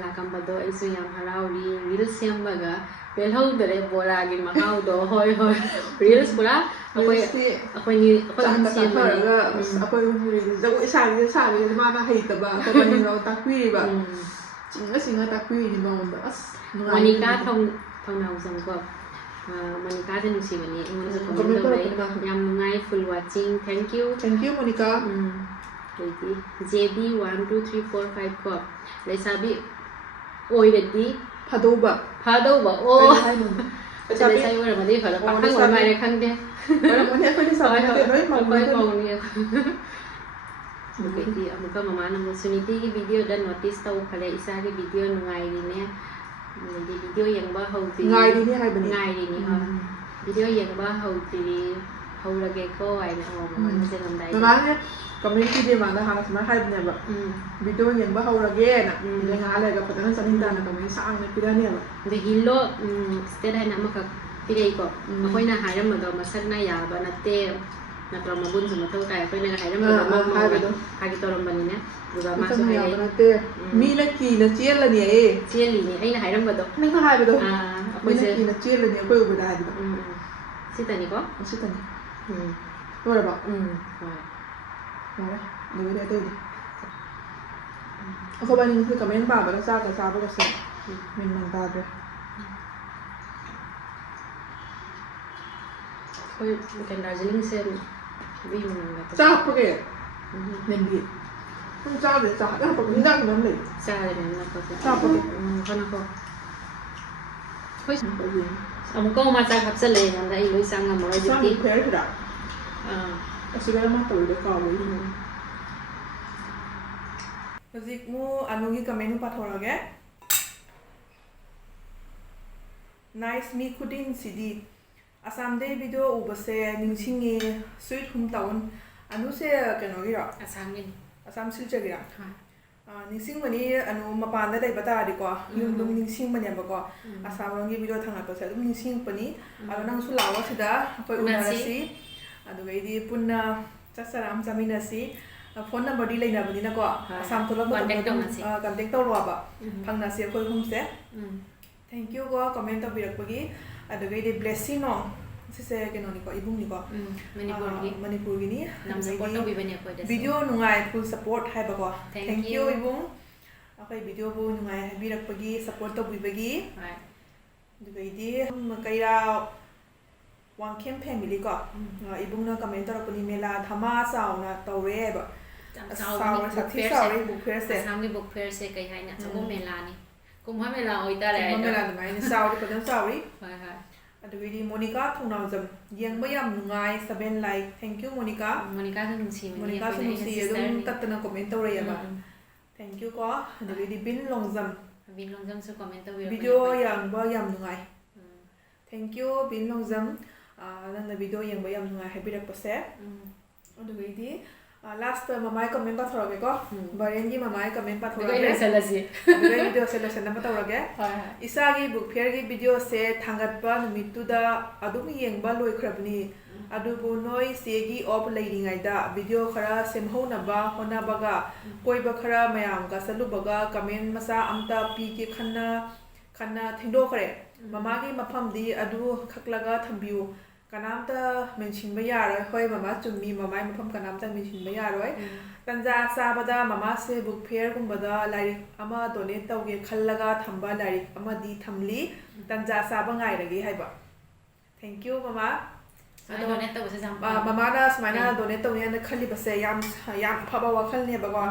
ꯂꯥꯛꯀꯝꯕꯗꯣ ꯑꯩꯁꯨ ꯌꯥꯝ ꯍꯔꯥꯎꯔꯤ ꯔꯤꯜꯁ ꯁꯦꯝꯕꯒ ꯄꯦꯜꯍꯧꯗꯔꯦ ꯕꯣꯔꯥꯒꯤ ꯃꯍꯥꯎꯗꯣ ꯍꯣꯏ ꯍꯣꯏ ꯔꯤꯜꯁ ꯄꯨꯔꯥ ꯑꯩꯈꯣꯏ ꯆꯥꯊꯔꯒ ꯑꯩꯈꯣꯏ ꯖꯒꯣꯏ ꯁꯥꯕꯤꯗ ꯃꯥꯅ ꯍꯩꯇꯕ ꯑꯩꯈꯣꯏ ꯇꯥꯛꯄꯤꯔꯤꯕ ꯆꯤꯡꯉ ꯇꯥꯛꯄꯤꯔꯤꯅꯤ ꯃꯉꯣꯟꯗ ꯑꯁ ꯃꯣꯅꯤꯀꯥ ꯊꯧꯅꯥꯎꯖꯝꯀꯣ ꯃꯣꯅꯤꯀꯥꯁꯦ ꯅꯨꯡꯁꯤꯕꯅꯤ ꯑꯩꯉꯣꯟꯗꯁꯨ ꯀꯃꯦꯟ ꯇꯧꯔꯛꯏ ꯌꯥꯝ ꯅꯨꯡꯉꯥꯏ ꯐꯨꯜ ꯋꯥꯆꯤꯡ ꯊꯦꯡꯛ ꯌꯨ ꯃꯣꯅꯤꯀꯥ ꯑꯗꯩꯗꯤ JB 1 2 3 4 5 ꯀꯣ ꯂꯩꯁꯥꯕꯤ ꯑꯣꯏꯔꯗꯤ ꯐꯗꯧꯕ ꯑꯣ ꯂꯩꯁꯥꯕꯤ ꯑꯣꯏꯔꯝꯃꯗꯤ ꯐꯗꯧ ꯄꯥꯈꯪ ꯑꯣꯏꯔꯃꯥꯏꯔꯦ ꯈꯪꯗꯦ ꯑꯗꯩꯗꯤ ꯑꯃꯨꯛꯀ ꯃꯃꯥꯅ ꯑꯃꯨꯛ ꯁꯨꯅꯤꯇꯤꯒꯤ ꯚꯤꯗꯤꯑꯣꯗ ꯅꯣꯇꯤꯁ ꯇꯧꯈ꯭ꯔꯦ ꯏꯆꯥꯒꯤ ꯚꯤꯗꯤꯑꯣ ꯅꯨꯡꯉꯥꯏꯔꯤꯅꯦ ꯑꯗꯩꯗꯤ ꯚꯤꯗꯤꯑꯣ ꯌꯦꯡꯕ ꯍꯧꯗ꯭ꯔꯤ ꯉꯥꯏꯔꯤꯅꯤ ꯍꯥꯏꯕꯅꯤ ꯉꯥꯏꯔꯤꯅꯤ ꯚꯤꯗꯤꯑꯣ ꯌꯦꯡꯕ ꯍꯧꯗ꯭ꯔꯤ ꯍꯧꯔꯒꯦꯀꯣ ꯍꯥꯏꯅ ꯃꯃꯥꯅ ꯆꯪꯉꯝꯗꯥꯏꯗ ꯃꯃꯥꯅ ꯀꯃꯦꯟ ꯄꯤꯗꯦꯃꯥꯗ ꯍꯥꯟꯅ ꯁꯨꯃꯥꯏꯅ ꯍꯥꯏꯕꯅꯦꯕ ꯚꯤꯗꯤꯑꯣ ꯌꯦꯡꯕ ꯍꯧꯔꯒꯦꯅ ꯑꯗꯩ ꯉꯥꯏꯍꯥꯛ ꯂꯩꯔꯒ ꯐꯖꯅ ꯆꯥꯅꯤꯡ ꯇꯥꯅ ꯀꯃꯦꯟ ꯁꯥꯡꯅ ꯄꯤꯔꯅꯦꯕ ꯑꯗꯩ ꯍꯤꯂꯣ ꯁ꯭ꯇꯦꯠ ꯍꯥꯏꯅ ꯑꯃꯈꯛ ꯄꯤꯔꯛꯏꯀꯣ ꯑꯩꯈꯣꯏꯅ ꯍꯥꯏꯔꯝꯕꯗꯣ ꯃꯁꯛꯅ ꯌꯥꯕ ꯅꯠꯇꯦ ꯅꯠꯇ꯭ꯔ ꯃꯒꯨꯟꯁꯨ ꯃꯊꯧ ꯇꯥꯏ ꯑꯩꯈꯣꯏꯅ ꯍꯥꯏꯔꯝꯕꯗꯣ ꯍꯥꯏꯒꯦ ꯇꯧꯔꯝꯕꯅꯤꯅꯦ ꯑꯗꯨꯒ ꯃꯥꯁꯨ ꯌꯥꯕ ꯍꯥꯏꯔꯛꯏ ꯅꯠꯇꯦ ꯃꯤꯅ ꯀꯤꯅ ꯆꯦꯜꯂꯅꯤ ꯑꯩ ꯆꯦꯜꯂꯤꯅꯤ ꯑꯩꯅ ꯍꯥꯏꯔꯝꯕꯗꯣ ꯅꯪꯅ ꯍꯥꯏꯕꯗꯣ ꯃꯤꯅ ꯑꯩꯈꯣꯏꯁꯦ ꯀꯤꯅ ꯆꯦꯜꯂꯅꯤ ꯑꯩꯈꯣꯏ ꯎꯕꯗ ꯍꯥꯏꯕꯗꯣ ꯁꯤꯇꯅꯤꯀꯣ ꯁꯤꯇꯅꯤ ꯂꯣꯏꯔꯕ ꯍꯣꯏ ꯌꯥꯔꯦ ꯂꯣꯏꯔꯦ ꯑꯇꯩꯗꯤ ꯑꯩꯈꯣꯏꯕꯥꯅꯤ ꯉꯁꯤ ꯀꯃꯦꯟ ꯄꯥꯕꯗ ꯆꯥꯛꯀ ꯆꯥꯕꯒꯁꯦ ꯃꯦꯟ ꯇꯥꯗ꯭ꯔꯦ ꯑꯩꯈꯣꯏ ꯗꯥꯔꯖꯤꯂꯤꯡꯁꯦ ꯕꯤ ꯃꯅꯝꯒ ꯆꯥꯛꯄꯒꯦ ꯅꯦꯝꯕꯤ ꯅꯪ ꯆꯥꯗꯦ ꯆꯥꯛ ꯍꯥꯞꯄꯛꯄ ꯍꯤꯟꯖꯥꯡ ꯃꯌꯥꯝ ꯂꯩ ꯆꯥꯔꯦ ꯃꯌꯥꯝ ꯅꯛꯄꯁꯦ ꯆꯥꯛꯄꯒꯦ ꯀꯅꯀꯣ ꯑꯃꯨꯛꯀ ꯃꯥ ꯆꯥꯛ ꯍꯥꯞꯆꯜꯂꯦ ꯑꯩꯉꯣꯟꯗ ꯑꯩ ꯂꯣꯏ ꯆꯥ ꯉꯝꯃꯔꯣꯏ ꯍꯧꯖꯤꯛꯇꯤ ꯐꯦꯔꯁꯤꯗ ꯑꯁꯤꯒ ꯃꯥ ꯇꯧꯔꯤꯗꯣ ꯀꯥꯎꯕꯩ ꯍꯧꯖꯤꯛ ꯑꯅꯨꯒꯤ ꯀꯃꯦꯟ ꯄꯥꯊꯣꯔꯛꯑꯒꯦ ꯅꯥꯏꯁ ꯃꯤ ꯈꯨꯗꯤꯡꯁꯤꯗꯤ ꯑꯁꯥꯝꯗꯩ ꯚꯤꯗꯤꯑꯣ ꯎꯕꯁꯦ ꯅꯤꯡꯁꯤꯡꯉꯤ ꯁ꯭ꯋꯤꯠ ꯍꯣꯝ ꯇꯥꯎꯟ ꯑꯅꯨꯁꯦ ꯀꯩꯅꯣꯒꯤꯔꯣ ꯑꯁꯥꯝꯒꯤꯅꯤ ꯑꯁꯥꯝ ꯁꯤꯜꯆꯔꯒꯤꯔꯣ ꯅꯤꯡꯁꯤꯡꯕꯅꯤ ꯑꯅꯨ ꯃꯄꯥꯟꯗ ꯂꯩꯕ ꯇꯥꯔꯗꯤꯀꯣ ꯌꯨꯝ ꯑꯗꯨꯝ ꯅꯤꯡꯁꯤꯡꯕꯅꯦꯕꯀꯣ ꯑꯁꯥꯝꯂꯣꯝꯒꯤ ꯚꯤꯗꯤꯑꯣ ꯊꯥꯡꯒꯠꯄꯁꯦ ꯑꯗꯨꯝ ꯅꯤꯡꯁꯤꯡꯉꯛꯄꯅꯤ ꯑꯗꯣ ꯅꯪꯁꯨ ꯂꯥꯛꯑꯣ ꯁꯤꯗ ꯑꯩꯈꯣꯏ ꯎꯅꯔꯁꯤ ꯑꯗꯨꯒꯩꯗꯤ ꯄꯨꯟꯅ ꯆꯥꯛ ꯆꯔꯥ ꯑꯃ ꯆꯥꯃꯤꯟꯅꯁꯤ ꯐꯣꯟ ꯅꯝꯕꯔꯗꯤ ꯂꯩꯅꯕꯅꯤꯅꯀꯣ ꯑꯁꯥꯝ ꯊꯣꯛꯂꯛꯄ ꯃꯇꯝꯗ ꯑꯗꯨꯝ ꯀꯟꯇꯦꯛ ꯇꯧꯔꯛꯑꯣꯕ ꯐꯪꯅꯁꯤ ꯑꯩꯈꯣꯏ ꯑꯍꯨꯝꯁꯦ ꯊꯦꯡꯛ ꯌꯨꯀꯣ ꯀꯃꯦꯟ ꯇꯧꯕꯤꯔꯛꯄꯒꯤ ꯑꯗꯨꯒꯩꯗꯤ ꯕ꯭ꯂꯦꯁꯤꯡꯅꯣ ꯁꯤꯁꯦ ꯀꯩꯅꯣꯅꯤꯀꯣ ꯏꯕꯨꯡꯅꯤꯀꯣ ꯃꯅꯤꯄꯨꯔꯒꯤꯅꯤ ꯚꯤꯗꯤꯑꯣ ꯅꯨꯡꯉꯥꯏ ꯐꯨꯜ ꯁꯞꯄꯣꯔꯠ ꯍꯥꯏꯕꯀꯣ ꯊꯦꯡꯛ ꯌꯨ ꯏꯕꯨꯡ ꯑꯩꯈꯣꯏ ꯚꯤꯗꯤꯑꯣꯕꯨ ꯅꯨꯡꯉꯥꯏ ꯍꯥꯏꯕꯤꯔꯛꯄꯒꯤ ꯁꯞꯄꯣꯔꯠ ꯇꯧꯕꯤꯕꯒꯤ ꯑꯗꯨꯒꯩꯗꯤ ꯀꯩꯔꯥ ꯋꯥꯡꯈꯦꯝ ꯐꯦꯃꯤꯂꯤꯀꯣ ꯏꯕꯨꯡꯅ ꯀꯃꯦꯟ ꯇꯧꯔꯛꯄꯅꯤ ꯃꯦꯂꯥ ꯙꯃꯥ ꯆꯥꯎꯅ ꯇꯧꯔꯦ ꯍꯥꯏꯕ ꯆꯥꯎꯔꯦ ꯁꯥꯊꯤ ꯆꯥꯎꯔꯦ ꯕꯨꯛ ꯐꯦꯌꯔꯁꯦ ꯑꯁꯥꯝꯒꯤ ꯕꯨꯛ ꯐꯦꯌꯔꯁꯦ ꯀꯩ ꯍꯥꯏꯅꯤ ꯑꯆꯧꯕ ꯃꯦꯂꯥꯅꯤ ꯀꯨꯝꯚ ꯃꯦꯂꯥ ꯑꯣꯏꯇꯥꯔꯦ ꯀꯨꯝꯚ ꯃꯦꯂꯥ ꯑꯗꯨꯃꯥꯏꯅ ꯆꯥꯎꯔꯤ ꯐꯖꯅ ꯆꯥꯎꯔꯤ ꯍꯣꯏ ꯑꯗꯨꯒꯩꯗꯤ ꯃꯣꯅꯤꯀꯥ ꯊꯧꯅꯥꯎꯖꯝ ꯌꯦꯡꯕ ꯌꯥꯝ ꯅꯨꯡꯉꯥꯏ 7 ꯂꯥꯏꯛ ꯊꯦꯡꯛ ꯌꯨ ꯃꯣꯅꯤꯀꯥ ꯃꯣꯅꯤꯀꯥꯁꯨ ꯅꯨꯡꯁꯤꯕꯅꯤ ꯃꯣꯅꯤꯀꯥꯁꯨ ꯅꯨꯡꯁꯤ ꯑꯗꯨꯝ ꯇꯠꯇꯅ ꯀꯣꯃꯦꯟ ꯇꯧꯔꯛꯑꯦꯕ ꯊꯦꯡꯛ ꯌꯨ ꯀꯣ ꯑꯗꯨꯒꯩꯗꯤ ꯕꯤꯟ ꯂꯣꯡꯖꯝ ꯂꯣꯡꯖꯝꯁꯨ ꯀꯣꯃꯦꯟ ꯇꯧꯕꯤꯔꯛꯄꯅꯤ ꯚꯤꯗꯤꯑꯣ ꯌꯦꯡꯕ ꯌꯥꯝ ꯅꯨꯡꯉꯥꯏ ꯊꯦꯡꯛ ꯌꯨ ꯕꯤꯟ ꯂꯣꯡꯖꯝ ꯅꯪꯅ ꯚꯤꯗꯤꯑꯣ ꯌꯦꯡꯕ ꯌꯥꯝ ꯅꯨꯡꯉꯥꯏ ꯍꯥꯏꯕꯤꯔꯛꯄꯁꯦ ꯑꯗꯨꯒꯩꯗꯤ ꯂꯥꯁꯇ ꯃꯃꯥꯏ ꯀꯃꯦꯟ ꯄꯥꯊꯣꯔꯛꯑꯒꯦꯀꯣ ꯕꯔꯦꯟꯒꯤ ꯃꯃꯥꯏ ꯀꯃꯦꯟ ꯄꯥꯊꯣꯔꯛꯑꯒꯦ ꯑꯗꯨꯒ ꯚꯤꯗꯤꯑꯣꯁꯦ ꯂꯣꯏꯁꯤꯟꯅꯕ ꯇꯧꯔꯒꯦ ꯏꯆꯥꯒꯤ ꯕꯨꯛ ꯐꯤꯌꯔꯒꯤ ꯚꯤꯗꯤꯑꯣꯁꯦ ꯊꯥꯡꯒꯠꯄ ꯅꯨꯃꯤꯠꯇꯨꯗ ꯑꯗꯨꯝ ꯌꯦꯡꯕ ꯂꯣꯏꯈ꯭ꯔꯕꯅꯤ ꯑꯗꯨꯕꯨ ꯅꯣꯏ ꯆꯦꯒꯤ ꯑꯣꯐ ꯂꯩꯔꯤꯉꯩꯗ ꯚꯤꯗꯤꯑꯣ ꯈꯔ ꯁꯦꯝꯍꯧꯅꯕ ꯍꯣꯠꯅꯕꯒ ꯀꯣꯏꯕ ꯈꯔ ꯃꯌꯥꯝꯒ ꯆꯠꯂꯨꯕꯒ ꯀꯃꯦꯟ ꯃꯆꯥ ꯑꯝꯇ ꯄꯤꯒꯦ ꯈꯟꯅ ꯊꯦꯡꯗꯣꯛꯈ꯭ꯔꯦ ꯃꯃꯥꯒꯤ ꯃꯐꯝꯗꯤ ꯑꯗꯨ ꯈꯛꯂꯒ ꯊꯝꯕꯤꯌꯨ ꯀꯅꯥꯝꯇ ꯃꯦꯟꯁꯤꯟꯕ ꯌꯥꯔꯣꯏ ꯍꯣꯏ ꯃꯃꯥ ꯆꯨꯝꯃꯤ ꯃꯃꯥꯒꯤ ꯃꯐꯝ ꯀꯅꯥꯝꯇ ꯃꯦꯟꯁꯤꯟꯕ ꯌꯥꯔꯣꯏ ꯇꯟꯖꯥ ꯆꯥꯕꯗ ꯃꯃꯥꯁꯦ ꯕꯨꯛ ꯐꯤꯌꯔꯒꯨꯝꯕꯗ ꯂꯥꯏꯔꯤꯛ ꯑꯃ ꯗꯣꯅꯦꯠ ꯇꯧꯒꯦ ꯈꯜꯂꯒ ꯊꯝꯕ ꯂꯥꯏꯔꯤꯛ ꯑꯃꯗꯤ ꯊꯝꯂꯤ ꯇꯟꯖꯥ ꯆꯥꯕ ꯉꯥꯏꯔꯒꯦ ꯍꯥꯏꯕ ꯊꯦꯡꯛ ꯌꯨ ꯃꯃꯥ ꯃꯃꯥꯅ ꯁꯨꯃꯥꯏꯅ ꯗꯣꯅꯦꯠ ꯇꯧꯅꯦꯅ ꯈꯜꯂꯤꯕꯁꯦ ꯌꯥꯝ ꯑꯐꯕ ꯋꯥꯈꯜꯅꯦꯕꯀꯣ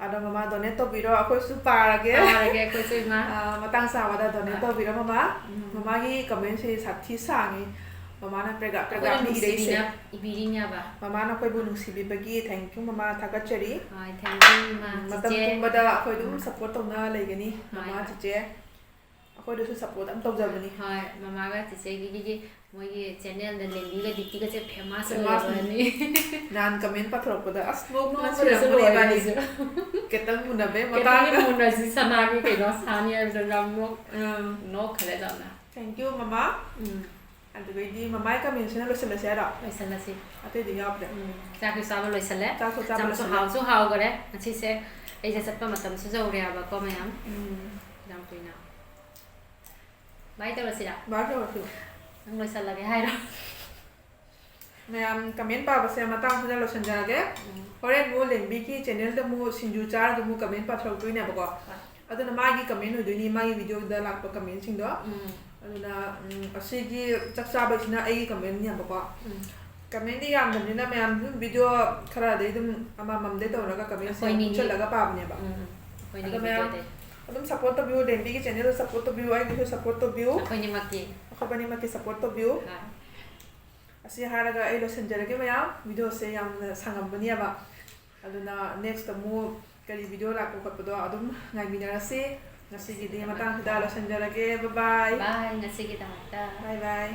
ꯑꯗꯣ ꯃꯃꯥ ꯗꯣꯅꯦꯠ ꯇꯧꯕꯤꯔꯣ ꯑꯩꯈꯣꯏꯁꯨ ꯄꯥꯔꯒꯦ ꯑꯩꯈꯣꯏꯁꯨ ꯏꯃꯥ ꯃꯇꯥꯡ ꯆꯥꯕꯗ ꯗꯣꯅꯦꯠ ꯇꯧꯕꯤꯔꯣ ꯃꯃꯥꯒꯤ ꯀꯃꯦꯟꯁꯦ ꯁꯥꯊꯤ ꯁꯥꯡꯉꯤ ꯃꯃꯥꯅ ꯄ꯭ꯔꯦꯒ꯭ꯔꯥꯐꯅꯤ ꯏꯔꯩꯁꯦ ꯃꯃꯥꯅ ꯑꯩꯈꯣꯏꯕꯨ ꯅꯨꯡꯁꯤꯕꯤꯕꯒꯤ ꯊꯦꯡꯛ ꯌꯨ ꯃꯃꯥ ꯊꯥꯒꯠꯆꯔꯤ ꯃꯇꯝ ꯄꯨꯝꯕꯗ ꯑꯩꯈꯣꯏ ꯑꯗꯨꯝ ꯁꯞꯄꯣꯔꯠ ꯇꯧꯅ ꯂꯩꯒꯅꯤ ꯃꯃꯥ ꯆꯤꯆꯦ ꯑꯩꯈꯣꯏꯗꯁꯨ ꯁꯞꯄꯣꯔꯠ ꯑꯗꯨꯝ ꯇꯧꯖꯕꯅꯤ ꯃꯃꯥꯒ ꯆꯤꯆꯦꯒꯤ ꯃꯣꯏꯒꯤ ꯆꯦꯅꯦꯜꯗ ꯂꯦꯝꯕꯤꯒ ꯗꯤꯞꯇꯤꯒꯁꯦ ꯐꯦꯃꯁ ꯑꯣꯏꯔꯕꯅꯤ ꯅꯍꯥꯟ ꯀꯃꯦꯟ ꯄꯥꯊꯣꯔꯛꯄꯗ ꯑꯁ ꯅꯣꯛꯄꯅ ꯁꯤꯔꯝꯕꯅꯦ ꯏꯕꯥꯅꯤ ꯈꯤꯇꯪ ꯃꯨꯟꯅꯕꯦ ꯃꯇꯥꯡꯗ ꯃꯨꯟꯅꯁꯤ ꯁꯅꯥꯒꯤ ꯀꯩꯅꯣ ꯁꯥꯅꯤ ꯍꯥꯏꯕꯗꯣ ꯌꯥꯝ ꯅꯣꯛꯈ꯭ꯔꯦ ꯇꯧꯅ ꯊꯦꯡꯛ ꯌꯨ ꯃꯃꯥ ꯑꯗꯨꯗꯩꯗꯤ ꯃꯃꯥꯒꯤ ꯀꯃꯦꯟꯁꯤꯅ ꯂꯣꯏꯁꯤꯜꯂꯁꯦ ꯍꯥꯏꯔꯣ ꯂꯣꯏꯁꯤꯜꯂꯁꯤ ꯑꯇꯩꯗꯤ ꯌꯥꯎꯗ꯭ꯔꯦ ꯆꯥꯛꯁꯨ ꯆꯥꯕ ꯂꯣꯏꯁꯤꯜꯂꯦ ꯆꯥꯛꯁꯨ ꯆꯥꯕ ꯆꯥꯛꯁꯨ ꯂꯣꯏꯁꯤꯜꯂꯦ ꯍꯥꯎꯁꯨ ꯍꯥꯎꯈꯔꯦ ꯉꯁꯤꯁꯦ ꯑꯩꯁꯦ ꯆꯠꯄ ꯃꯇꯝꯁꯨ ꯌꯧꯔꯦꯕꯀꯣ ꯃꯌꯥꯝ ꯌꯥꯝ ꯀꯨꯏꯅ ꯕꯥꯏ ꯇꯧꯔꯁꯤꯔ ꯕꯥꯏ ꯇꯧꯔꯁꯤ ꯅꯪ ꯂꯣꯏꯁꯤꯜꯂꯒꯦ ꯍꯥꯏꯔꯣ ꯃꯌꯥꯝ ꯀꯃꯦꯟ ꯄꯥꯕꯁꯦ ꯃꯇꯥꯡꯁꯤꯗ ꯂꯣꯏꯁꯤꯟꯖꯔꯒꯦ ꯍꯣꯔꯦꯟ ꯃꯨꯛ ꯂꯦꯝꯕꯤꯒꯤ ꯆꯦꯅꯦꯜꯗ ꯑꯃꯨꯛ ꯁꯤꯡꯖꯨ ꯆꯥꯔꯒ ꯑꯃꯨꯛ ꯀꯃꯦꯟ ꯄꯥꯊꯣꯔꯛꯇꯣꯏꯅꯦꯕꯀꯣ ꯑꯗꯨꯅ ꯃꯥꯒꯤ ꯀꯃꯦꯟ ꯑꯣꯏꯗꯣꯏꯅꯤ ꯃꯥꯒꯤ ꯚꯤꯗꯤꯑꯣꯗ ꯂꯥꯛꯄ ꯀꯃꯦꯟꯁꯤꯡꯗꯣ ꯑꯗꯨꯅ ꯑꯁꯤꯒꯤ ꯆꯥꯛ ꯆꯥꯕꯁꯤꯅ ꯑꯩꯒꯤ ꯀꯃꯦꯟꯅꯦꯕꯀꯣ ꯀꯃꯦꯟꯗꯤ ꯌꯥꯝꯗꯕꯅꯤꯅ ꯃꯌꯥꯝ ꯑꯗꯨꯝ ꯚꯤꯗꯤꯑꯣ ꯈꯔꯗꯩ ꯑꯗꯨꯝ ꯑꯃꯃꯝꯗꯩ ꯇꯧꯔꯒ ꯀꯃꯦꯟꯁꯦ ꯄꯨꯟꯁꯤꯜꯂꯒ ꯄꯥꯕꯅꯦꯕ ꯑꯗꯣ ꯃꯌꯥꯝ ꯑꯗꯨꯝ ꯁꯞꯄꯣꯔꯠ ꯇꯧꯕꯤꯌꯨ ꯂꯦꯝꯕꯤꯒꯤ ꯆꯦꯅꯦꯜꯗ ꯁꯞꯄꯣꯔꯠ ꯇꯧꯕꯤꯌꯨ ꯑꯩꯒꯤꯁꯨ ꯁꯞꯄꯣꯔꯠ ꯇꯧꯕꯤꯌꯨ ꯑꯩꯈꯣꯏꯕꯅꯤꯃꯛꯀꯤ ꯁꯞꯄꯣꯔꯠ ꯇꯧꯕꯤꯌꯨ ꯑꯁꯤ ꯍꯥꯏꯔꯒ ꯑꯩ ꯂꯣꯏꯁꯤꯟꯖꯔꯒꯦ ꯃꯌꯥꯝ ꯚꯤꯗꯤꯑꯣꯁꯦ ꯌꯥꯝꯅ ꯁꯥꯡꯉꯝꯕꯅꯦꯕ ꯑꯗꯨꯅ ꯅꯦꯛꯁꯇ ꯑꯃꯨꯛ ꯀꯔꯤ ꯚꯤꯗꯤꯑꯣ ꯂꯥꯛꯄ ꯈꯣꯠꯄꯗꯣ ꯑꯗꯨꯝ ꯉꯥꯏꯃꯤꯟꯅꯔꯁꯤ ꯉꯁꯤꯒꯤꯗꯤ ꯃꯇꯥꯡꯁꯤꯗ ꯂꯣꯏꯁꯤꯟꯖꯔꯒꯦ ꯕꯥꯏ ꯕꯥꯏ ꯉꯁꯤꯒꯤꯗꯃꯛꯇ ꯕꯥꯏ ꯕꯥꯏ